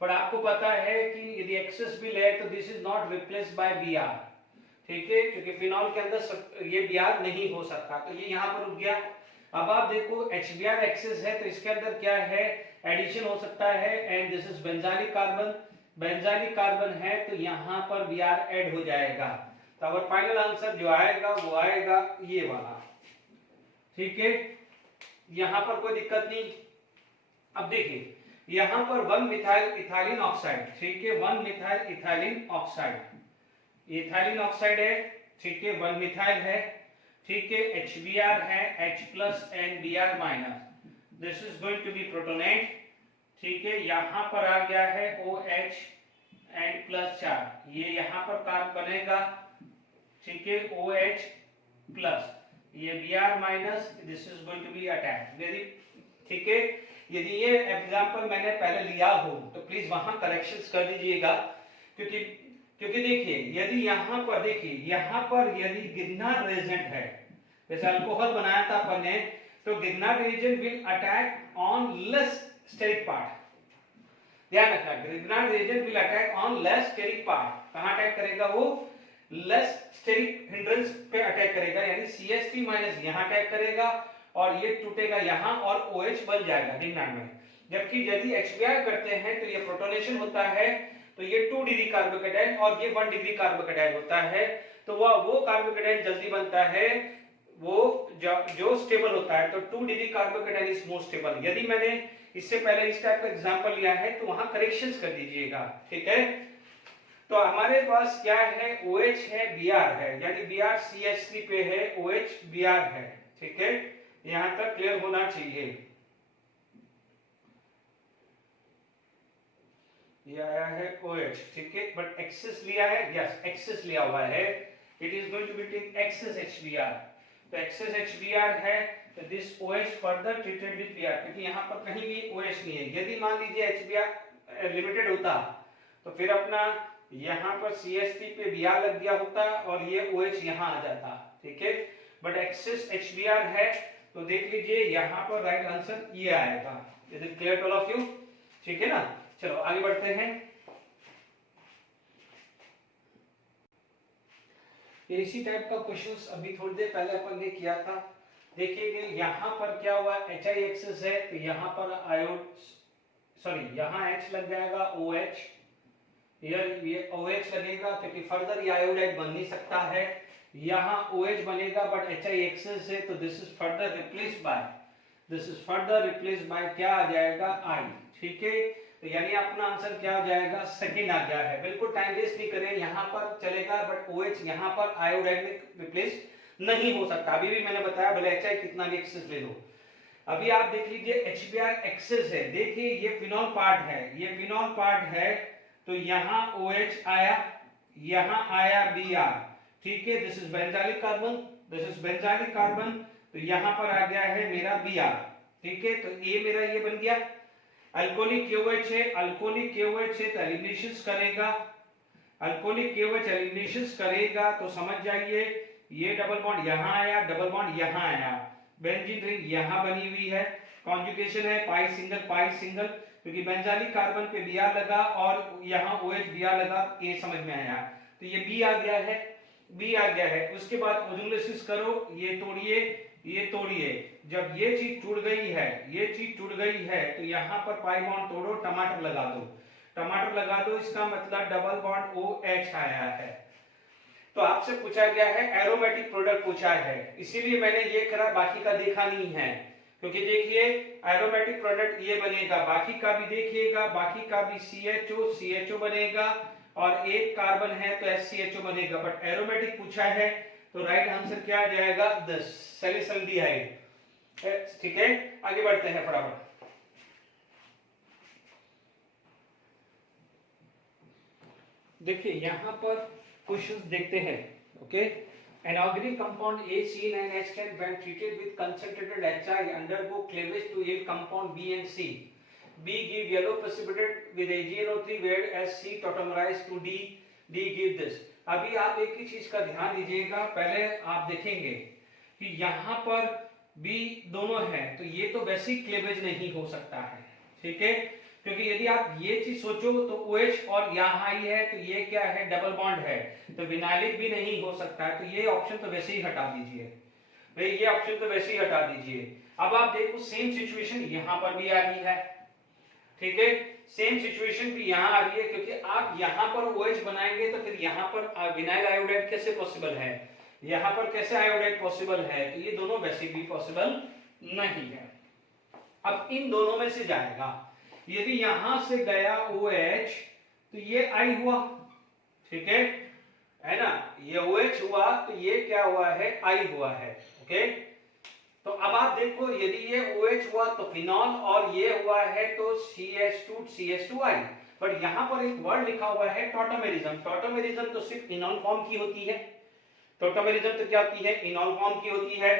पर आपको पता है कि यदि एक्सेस भी ले तो this is not replace by Br, ठीक है, क्योंकि फिनॉल के अंदर ये Br नहीं हो सकता, तो ये यहाँ पर रुक गया। अब आप देखो HBr एक्सेस है, तो इसके अंदर क्या है, एडिशन हो सकता है, and this is benzylic carbon, benzylic carbon है, तो यहाँ पर Br ऐड हो जाएगा, तो अब फाइनल आंसर जो आएगा वो आएगा ये वाला, ठीक है, यहाँ पर कोई दिक्कत नहीं। अब देखिए यहाँ पर 1 मिथाइल इथाइलिन ऑक्साइड, ठीक है, 1 methyl ethylene oxide, ethylene oxide है, ठीक है, 1 मिथाइल है, ठीक है, HBr है, H plus and Br minus, this is going to be protonate, ठीक है, यहाँ पर आ गया है OH एंड प्लस 4, ये यहाँ पर कार्ब बनेगा, ठीक है, OH प्लस, ये Br minus, this is going to be attached, यदि, ठीक है, यदि ये एग्जांपल मैंने पहले लिया हो तो प्लीज वहां करेक्शंस कर दीजिएगा, क्योंकि देखिए यदि यहाँ पर देखिए, यहाँ पर यदि गिरनार रेजेंट है, जैसे अल्कोहल बनाया था अपन ने, तो Grignard reagent will attack on less steric part, ध्यान रखना, Grignard reagent will attack on less steric part, कहां अटैक करेगा, वो लेस स्टेरिक हिंड्रेंस पे अटैक करेगा, यानी CH3 माइनस यहां अटैक करेगा और ये टूटेगा यहाँ और OH बन जाएगा गिरनार में। जबकि यदि HBr करते हैं तो ये प्रोटोनेशन होता है, तो ये 2 डिग्री कार्बोकेटाइन और ये 1 डिग्री कार्बोकेटाइन होता है, तो वो कार्बोकेटाइन जल्दी बनता है, वो जो स्टेबल होता है, तो 2 degree carbocation is most stable. यदि मैंने इससे पहले इस टाइप का एग्जांपल लिया है तो वहां करेक्शंस कर दीजिएगा, ठीक है। तो हमारे पास क्या है, OH है, Br है, यानी Br CH3 पे है, OH Br है, ठीक है, यहां तक क्लियर होना चाहिए। ये आया है OH, ठीक है, बट एक्सेस लिया है, यस एक्सेस लिया हुआ है, it is going to be take excess HBr, तो एक्सेस HBr है, तो this OH further treated with Br, क्योंकि यहाँ पर कहीं भी OH नहीं है। यदि मान लीजिए HBr लिमिटेड होता तो फिर अपना यहाँ पर CH3 पे Br लग गया होता और ये OH यहाँ आ जाता, ठीक है, बट एक्सेस HBr है, तो देख लीजिए यहाँ पर राइट आंसर ये आएगा। Is it clear to all of you, ठीक है ना। चलो आगे बढ़ते हैं। इसी टाइप का क्वेश्चंस अभी थोड़ी देर पहले अपन ने किया था। देखिए यहाँ पर क्या हुआ, HI एक्सेस है, तो यहाँ पर यहाँ H लग जाएगा, OH, ये OH लगेगा क्योंकि फर्दर ये आयोडाइड बन नहीं सकता है, यहाँ OH बनेगा बट HI एक्सेस है, तो this is further replace by क्या आ जाएगा, I, ठीक है। तो यानी अपना आंसर क्या हो जाएगा, सेकंड आ गया है। बिल्कुल टाइम वेस्ट नहीं करें, यहाँ पर चलेगा बट OH यहाँ पर आयोडाइड में रिप्लेस नहीं हो सकता। अभी भी मैंने बताया भले HI कितना भी एक्सेस ले लो। अभी आप देख लीजिए HBr एक्सेस है, देखिए ये फिनॉल पार्ट है, तो यहाँ OH आया, यहाँ आया Br, ठीक है, दिस इज बेंजाइलिक कार्बन, तो यहाँ पर आ गया है मेरा Br, ठीक है, तो ये मेरा ये बन गया। अल्कोहलिक KOH है, तो एलिमिनेशंस करेगा, तो समझ जाइए ये डबल बॉन्ड यहाँ आया, डबल बॉन्ड यहाँ आया, बेंजीन रिंग यहाँ बनी हुई है, कॉन्जुगेशन है पाई सिंगल, क्योंकि बेंजालिक कार्बन पे Br लगा और यहाँ OH Br लगा, ये समझ में आया। तो ये B आ गया है। उसके बाद ओजोनोलाइसिस करो, ये तोड़िए। जब ये चीज टूट गई है तो यहाँ पर पाई बॉन्ड तोड़ो, टमाटर लगा दो, इसका मतलब डबल बॉन्ड OH आया है। तो आपसे पूछा गया है एरोमेटिक प्रोडक्ट पूछा है, इसीलिए मैंने ये करा, बाकी का देखा नहीं है। क्योंकि देखिए एरोमेटिक प्रोडक्ट ये बनेगा, बाकी का भी देखिएगा, बाकी का भी CHO बनेगा और एक कार्बन है तो SCHO बनेगा, बट एरोमेटिक पूछा है तो राइट आंसर क्या आ जाएगा 10 सैलिसल्डिहाइड। ठीक है, आगे बढ़ते हैं फटाफट। देखिए यहां पर क्वेश्चंस देखते हैं। Okay, an organic compound A, C9H10 when treated with concentrated HI undergo cleavage to yield compound B and C. B give yellow precipitate with AgNO3 whereas C tautomerize to D give this। अभी आप एक ही चीज का ध्यान दीजिएगा, पहले आप देखेंगे कि यहाँ पर B दोनों है तो ये तो वैसे ही क्लेवेज नहीं हो सकता है। ठीक है, क्योंकि यदि आप ये चीज सोचो तो OH और यहाँ ही है तो ये क्या है, डबल बॉन्ड है, तो विनाइलिक भी नहीं हो सकता है, तो ये ऑप्शन तो वैसे ही हटा दीजिए भाई, ये ऑप्शन तो वैसे ही हटा दीजिए। अब आप देखो सेम सिचुएशन यहाँ पर भी आ रही है। ठीक है, सेम सिचुएशन भी यहाँ आ रही है, क्योंकि आप यहाँ पर OH बनाएंगे तो फिर यहाँ पर विनाइल आयोडाइड कैसे पॉसिबल है, यहाँ पर कैसे आयोडाइड पॉसिबल है, तो ये दोनों वैसे भी पॉसिबल नहीं है। अब इन दोनों में से जाएगा, यदि यहां से गया OH तो ये I हुआ, ठीक है ना, ये OH हुआ तो ये क्या हुआ है, I हुआ है। ओके, तो अब आप देखो यदि ये OH हुआ तो फिनॉल और ये हुआ है तो CH2I, बट यहां पर एक वर्ड लिखा हुआ है टॉटोमेरिज्म तो सिर्फ इनॉल फॉर्म की होती है, टॉटोमेरिज्म तो क्या होती है, इनॉल फॉर्म की होती है।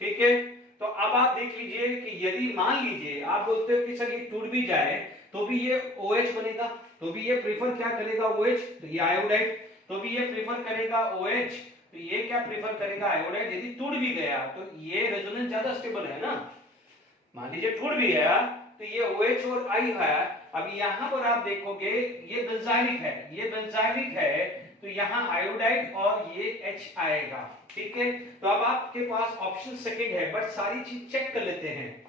ठीक है, तो अब आप देख लीजिए कि यदि मान लीजिए आप बोलते हो कि सर ये टूट भी जाए तो भी ये OH बनेगा, तो भी ये प्रेफर क्या करेगा OH, तो ये आयोडाइड, तो भी ये प्रेफर करेगा OH, तो ये क्या प्रेफर करेगा आयोडाइड। यदि टूट भी गया तो ये रेजोनेंस ज्यादा स्टेबल है ना, मान लीजिए टूट भी गया तो ये OH और I है। अब यहाँ पर आप देखोगे ये बेंजाइलिक है तो यहाँ आयोडाइड और ये H आएगा। ठीक है, तो अब आपके पास ऑप्शन सेकंड है, बट सारी चीज चेक कर लेते हैं।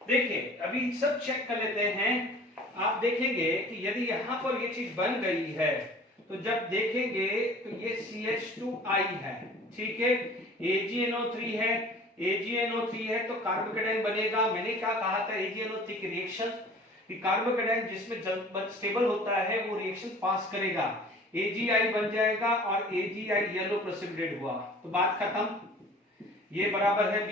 देखिए अभी सब चेक कर लेते हैं, आप देखेंगे कि यदि यहाँ पर ये चीज बन गई है तो जब देखेंगे तो ये CH2I है। ठीक है, AgNO3 है तो कार्बोकेटाइन बनेगा। मैंने क्या कहा था, AgNO3 की रिएक्शन कि कार्बोकेटाइन जिसमें स्टेबल होता है वो रिएक्शन पास करेगा, AgI बन जाएगा और AgI येलो प्रेसिपिटेट हुआ, तो बात खत्म, ये बराबर है B।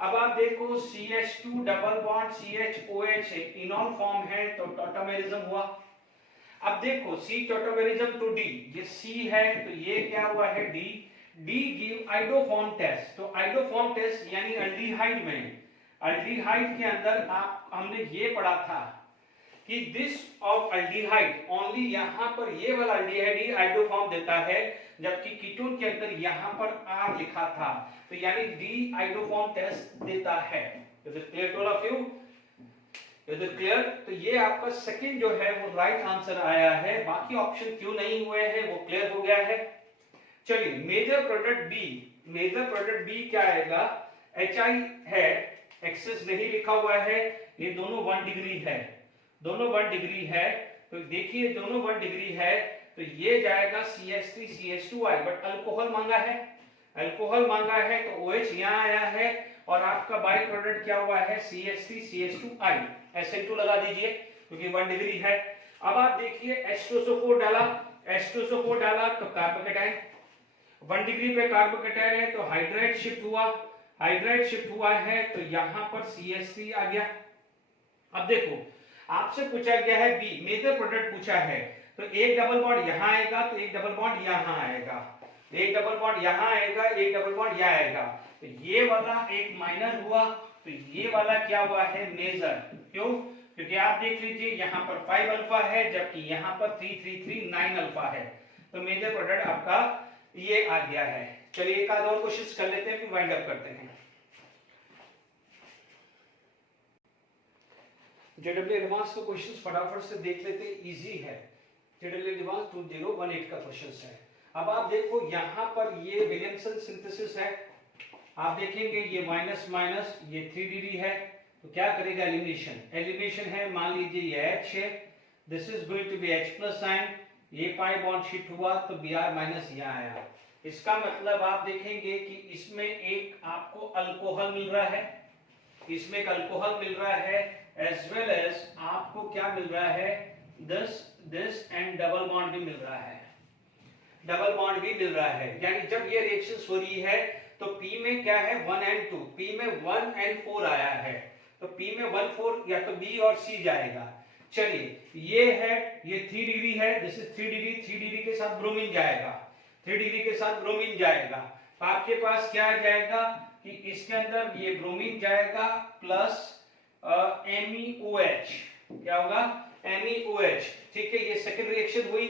अब आप देखो CH2 double bond CHOH इनॉल form है तो टॉटोमेरिज्म हुआ। अब देखो C टॉटोमेरिज्म टू D, ये C है तो ये क्या हुआ है D गिव आइडोफॉर्म टेस्ट। तो आइडोफॉर्म टेस्ट यानी अल्डिहाइड में, अल्डिहाइड के अंदर आप हमने ये पढ़ा था कि दिस ऑफ अल्डिहाइड ओनली, यहाँ पर ये वाला अल्डिहाइड ही आइडोफॉर्म देता है, जबकि कीटोन के अंदर यहाँ पर R लिखा था, तो यानी D आइडोफॉर्म टेस्ट देता है। Is it clear to all of you, is it clear. तो ये आपका सेकंड जो है वो राइट आंसर आया है, बाकी ऑप्शन क्यों नहीं हुए हैं वो क्लियर हो गया है। चलिए मेजर प्रोडक्ट B क्या आएगा, HI है, एक्सेस नहीं लिखा हुआ है, ये दोनों 1 डिग्री है, दोनों 1 डिग्री है, तो देखिए दोनों 1 डिग्री है तो ये जाएगा CH3 CH2I, बट अल्कोहल मांगा है तो OH यहाँ आया है और आपका बाई प्रोडक्ट क्या हुआ है CH3 CH2I, SN2 लगा दीजिए क्योंकि 1 डिग्री है। अब आप देखिए H2SO4 डाला तो कार्बोकेटाइन, 1 डिग्री पे कार्बोकेटाइन है तो हाइड्राइड शिफ्ट हुआ है तो यहाँ पर CH3 आ गया। अब देखो आपसे पूछा गया है B मेजर प्रोडक्ट पूछा है, तो एक डबल बॉन्ड यहाँ आएगा तो एक डबल बॉन्ड यहाँ आएगा, एक डबल बॉन्ड यहाँ आएगा, एक डबल बॉन्ड यहाँ आएगा, तो ये वाला एक माइनर हुआ तो ये वाला क्या हुआ है मेजर। क्यों, क्योंकि आप देख लीजिए यहाँ पर 5 अल्फा है जबकि यहाँ पर 9 अल्फा है, तो मेजर प्रोडक्ट आपका ये आ गया है। चलिए एक आध और कोशिश कर लेते हैं फिर वाइंड अप करते हैं। जेडब्ल्यू एडवांस का क्वेश्चन फटाफट से देख लेते हैं, इजी है। जेडब्ल्यू एडवांस 2018 का क्वेश्चन है। अब आप देखो यहाँ पर ये विलियमसन सिंथेसिस है, आप देखेंगे ये माइनस माइनस ये 3 डिग्री है, तो क्या करेगा एलिमिनेशन, एलिमिनेशन है, मान लीजिए ये H है, this is going to be H plus sign, ये पाई बॉन्ड शिफ्ट हुआ तो Br माइनस यहाँ आया। इसका मतलब आप देखेंगे कि इसमें एक आपको अल्कोहल मिल रहा है, इसमें एक अल्कोहल मिल रहा है, एज वेल एज आपको क्या मिल रहा है, दिस एंड डबल बॉन्ड भी मिल रहा है, डबल बॉन्ड भी मिल रहा है। यानी जब ये रिएक्शन हो रही है तो P में क्या है 1 and 2, P में 1 and 4 आया है, तो P में 1 4 या तो B और C जाएगा। चलिए ये है, ये 3 डिग्री है, दिस इज 3 डिग्री, 3 डिग्री के साथ ब्रोमीन जाएगा, 3 डिग्री के साथ ब्रोमीन जाएगा, तो आपके पास क्या आ जाएगा कि इसके अंदर ये ब्रोमीन जाएगा प्लस MEOH, क्या होगा MEOH, ठीक है। ये सेकेंड रिएक्शन हुई,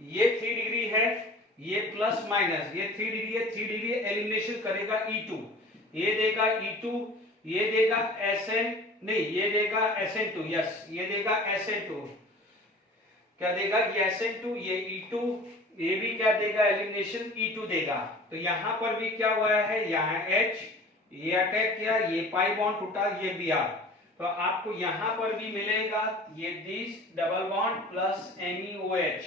ये 3 डिग्री है, ये प्लस माइनस, ये 3 डिग्री है, 3 डिग्री एलिमिनेशन करेगा E2, ये देगा E2, ये देगा SN नहीं, ये देगा SN2, यस ये देगा SN2, क्या देगा ये SN2, ये E2, ये भी क्या देगा एलिमिनेशन E2 देगा। तो यहां पर भी क्या हुआ है, यहाँ H ये अटैक किया, ये पाई बॉन्ड टूटा, ये Br, तो आपको यहां पर भी मिलेगा ये this double bond plus MEOH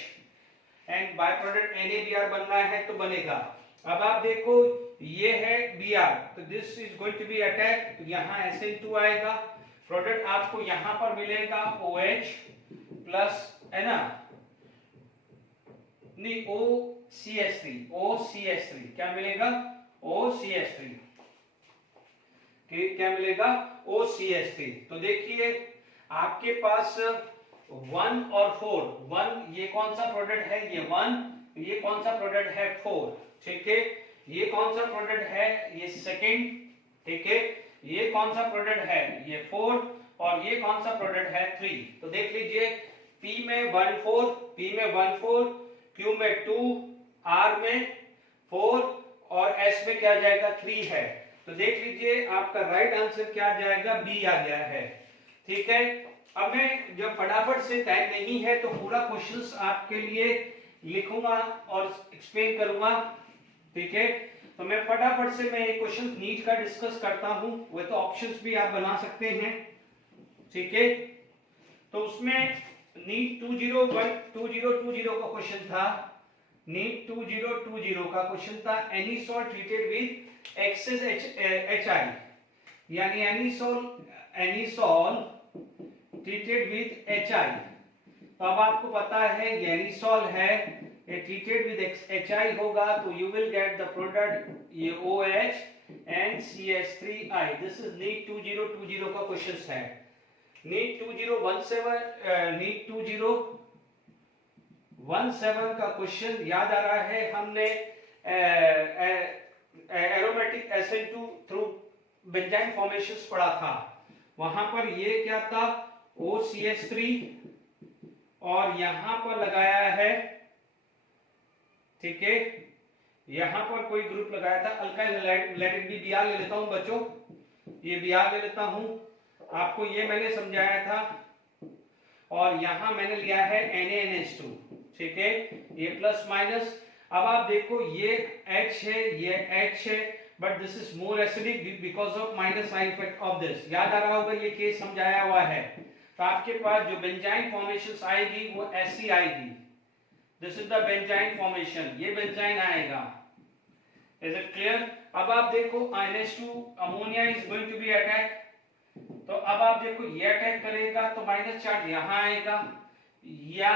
and by product NaBr बनना है तो बनेगा। अब आप देखो ये है Br, तो this is going to be attack, तो यहाँ SN2 आएगा, प्रोडक्ट आपको यहाँ पर मिलेगा OH प्लस है ना, नहीं OCH3, क्या मिलेगा OCH3, क्या मिलेगा OCH3। तो देखिए आपके पास 1 और 4, 1 ये कौन सा प्रोडक्ट है, ये 1, ये कौन सा प्रोडक्ट है 4, ठीक है, ये कौन सा प्रोडक्ट है, ये सेकंड, ठीक है, ये कौन सा प्रोडक्ट है, ये 4, और ये कौन सा प्रोडक्ट है 3। तो देख लीजिए P में 1 4, P में 1 4, Q में 2, R में 4 और S में क्या जाएगा 3 है। तो देख लीजिए आपका राइट आंसर क्या आ जाएगा, B आ गया है, ठीक है। अब मैं जब फटाफट से टाइम नहीं है तो पूरा क्वेश्चंस आपके लिए लिखूंगा और एक्सप्लेन करूंगा, ठीक है। तो मैं फटाफट से मैं एक क्वेश्चन नीट का डिस्कस करता हूं, वो तो ऑप्शंस भी आप बना सकते हैं, ठीक है। तो उसमें नीट 2020 का क्वेश्चन था, नीट 2020 का क्वेश्चन था anisole treated with excess HI, यानी एनीसोल ट्रीटेड विद HI। तो अब आपको पता है ये एनीसोल है, ये ट्रीटेड विद HI होगा, तो you will get the product ये OH and CH3I। This is NEET 2020 का क्वेश्चन है। नीट 2017 का क्वेश्चन याद आ रहा है, हमने aromatic SN2 through benzene formations पढ़ा था, वहां पर ये क्या था OCH3 और यहां पर लगाया है, ठीक है, यहां पर कोई ग्रुप लगाया था अल्काइल हैलाइड भी Br ले लेता हूं बच्चों, ये Br ले लेता हूं, आपको ये मैंने समझाया था, और यहां मैंने लिया है NaNH2, ठीक है, ये प्लस माइनस। अब आप देखो ये H है, ये H है, but this is more acidic because of minus sign effect of this, याद आ रहा होगा ये केस समझाया हुआ है। तो आपके पास जो बेंजाइन फॉर्मेशंस आएगी वो ऐसी आएगी, this is the benzyne formation, ये बेंजाइन आएगा, इज इट क्लियर। अब आप देखो NH2 ammonia is going to be attack, तो अब आप देखो ये अटैक करेगा तो माइनस चार्ज यहां आएगा, या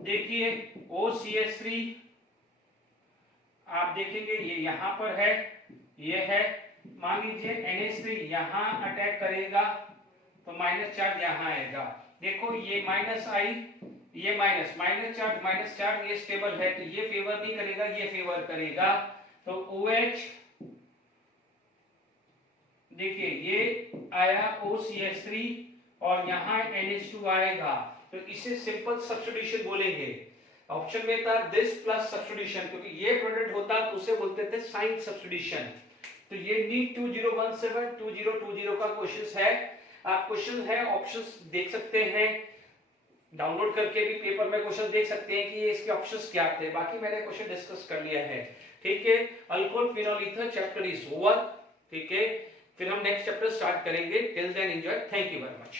देखिए OCH3 आप देखेंगे ये यहां पर है, ये है, मान लीजिए NH3 यहां अटैक करेगा तो माइनस चार्ज यहां आएगा, देखो ये माइनस आई, ये माइनस चार्ज ये स्टेबल है, तो ये फेवर नहीं करेगा, ये फेवर करेगा, तो OH देखिए ये आया OCH3 और यहाँ NH2 आएगा, तो इसे सिंपल सब्स्टिट्यूशन बोलेंगे। ऑप्शन में था दिस प्लस सब्स्टिट्यूशन, क्योंकि ये प्रोडक्ट होता तो उसे बोलते थे साइन सब्स्टिट्यूशन। तो ये नीट 2017-2020 का क्वेश्चन है। आप क्वेश्चन है ऑप्शंस देख सकते हैं, डाउनलोड करके भी पेपर में क्वेश्चन देख सकते हैं कि ये इसके ऑप्शंस क्या थे। बाकी मैंने क्वेश्चन डिस्कस कर लिया है, ठीक है। Alcohol phenol ether chapter is over, ठीक है। फिर हम नेक्स्ट चैप्टर स्टार्ट करेंगे। Till then enjoy, thank you very much.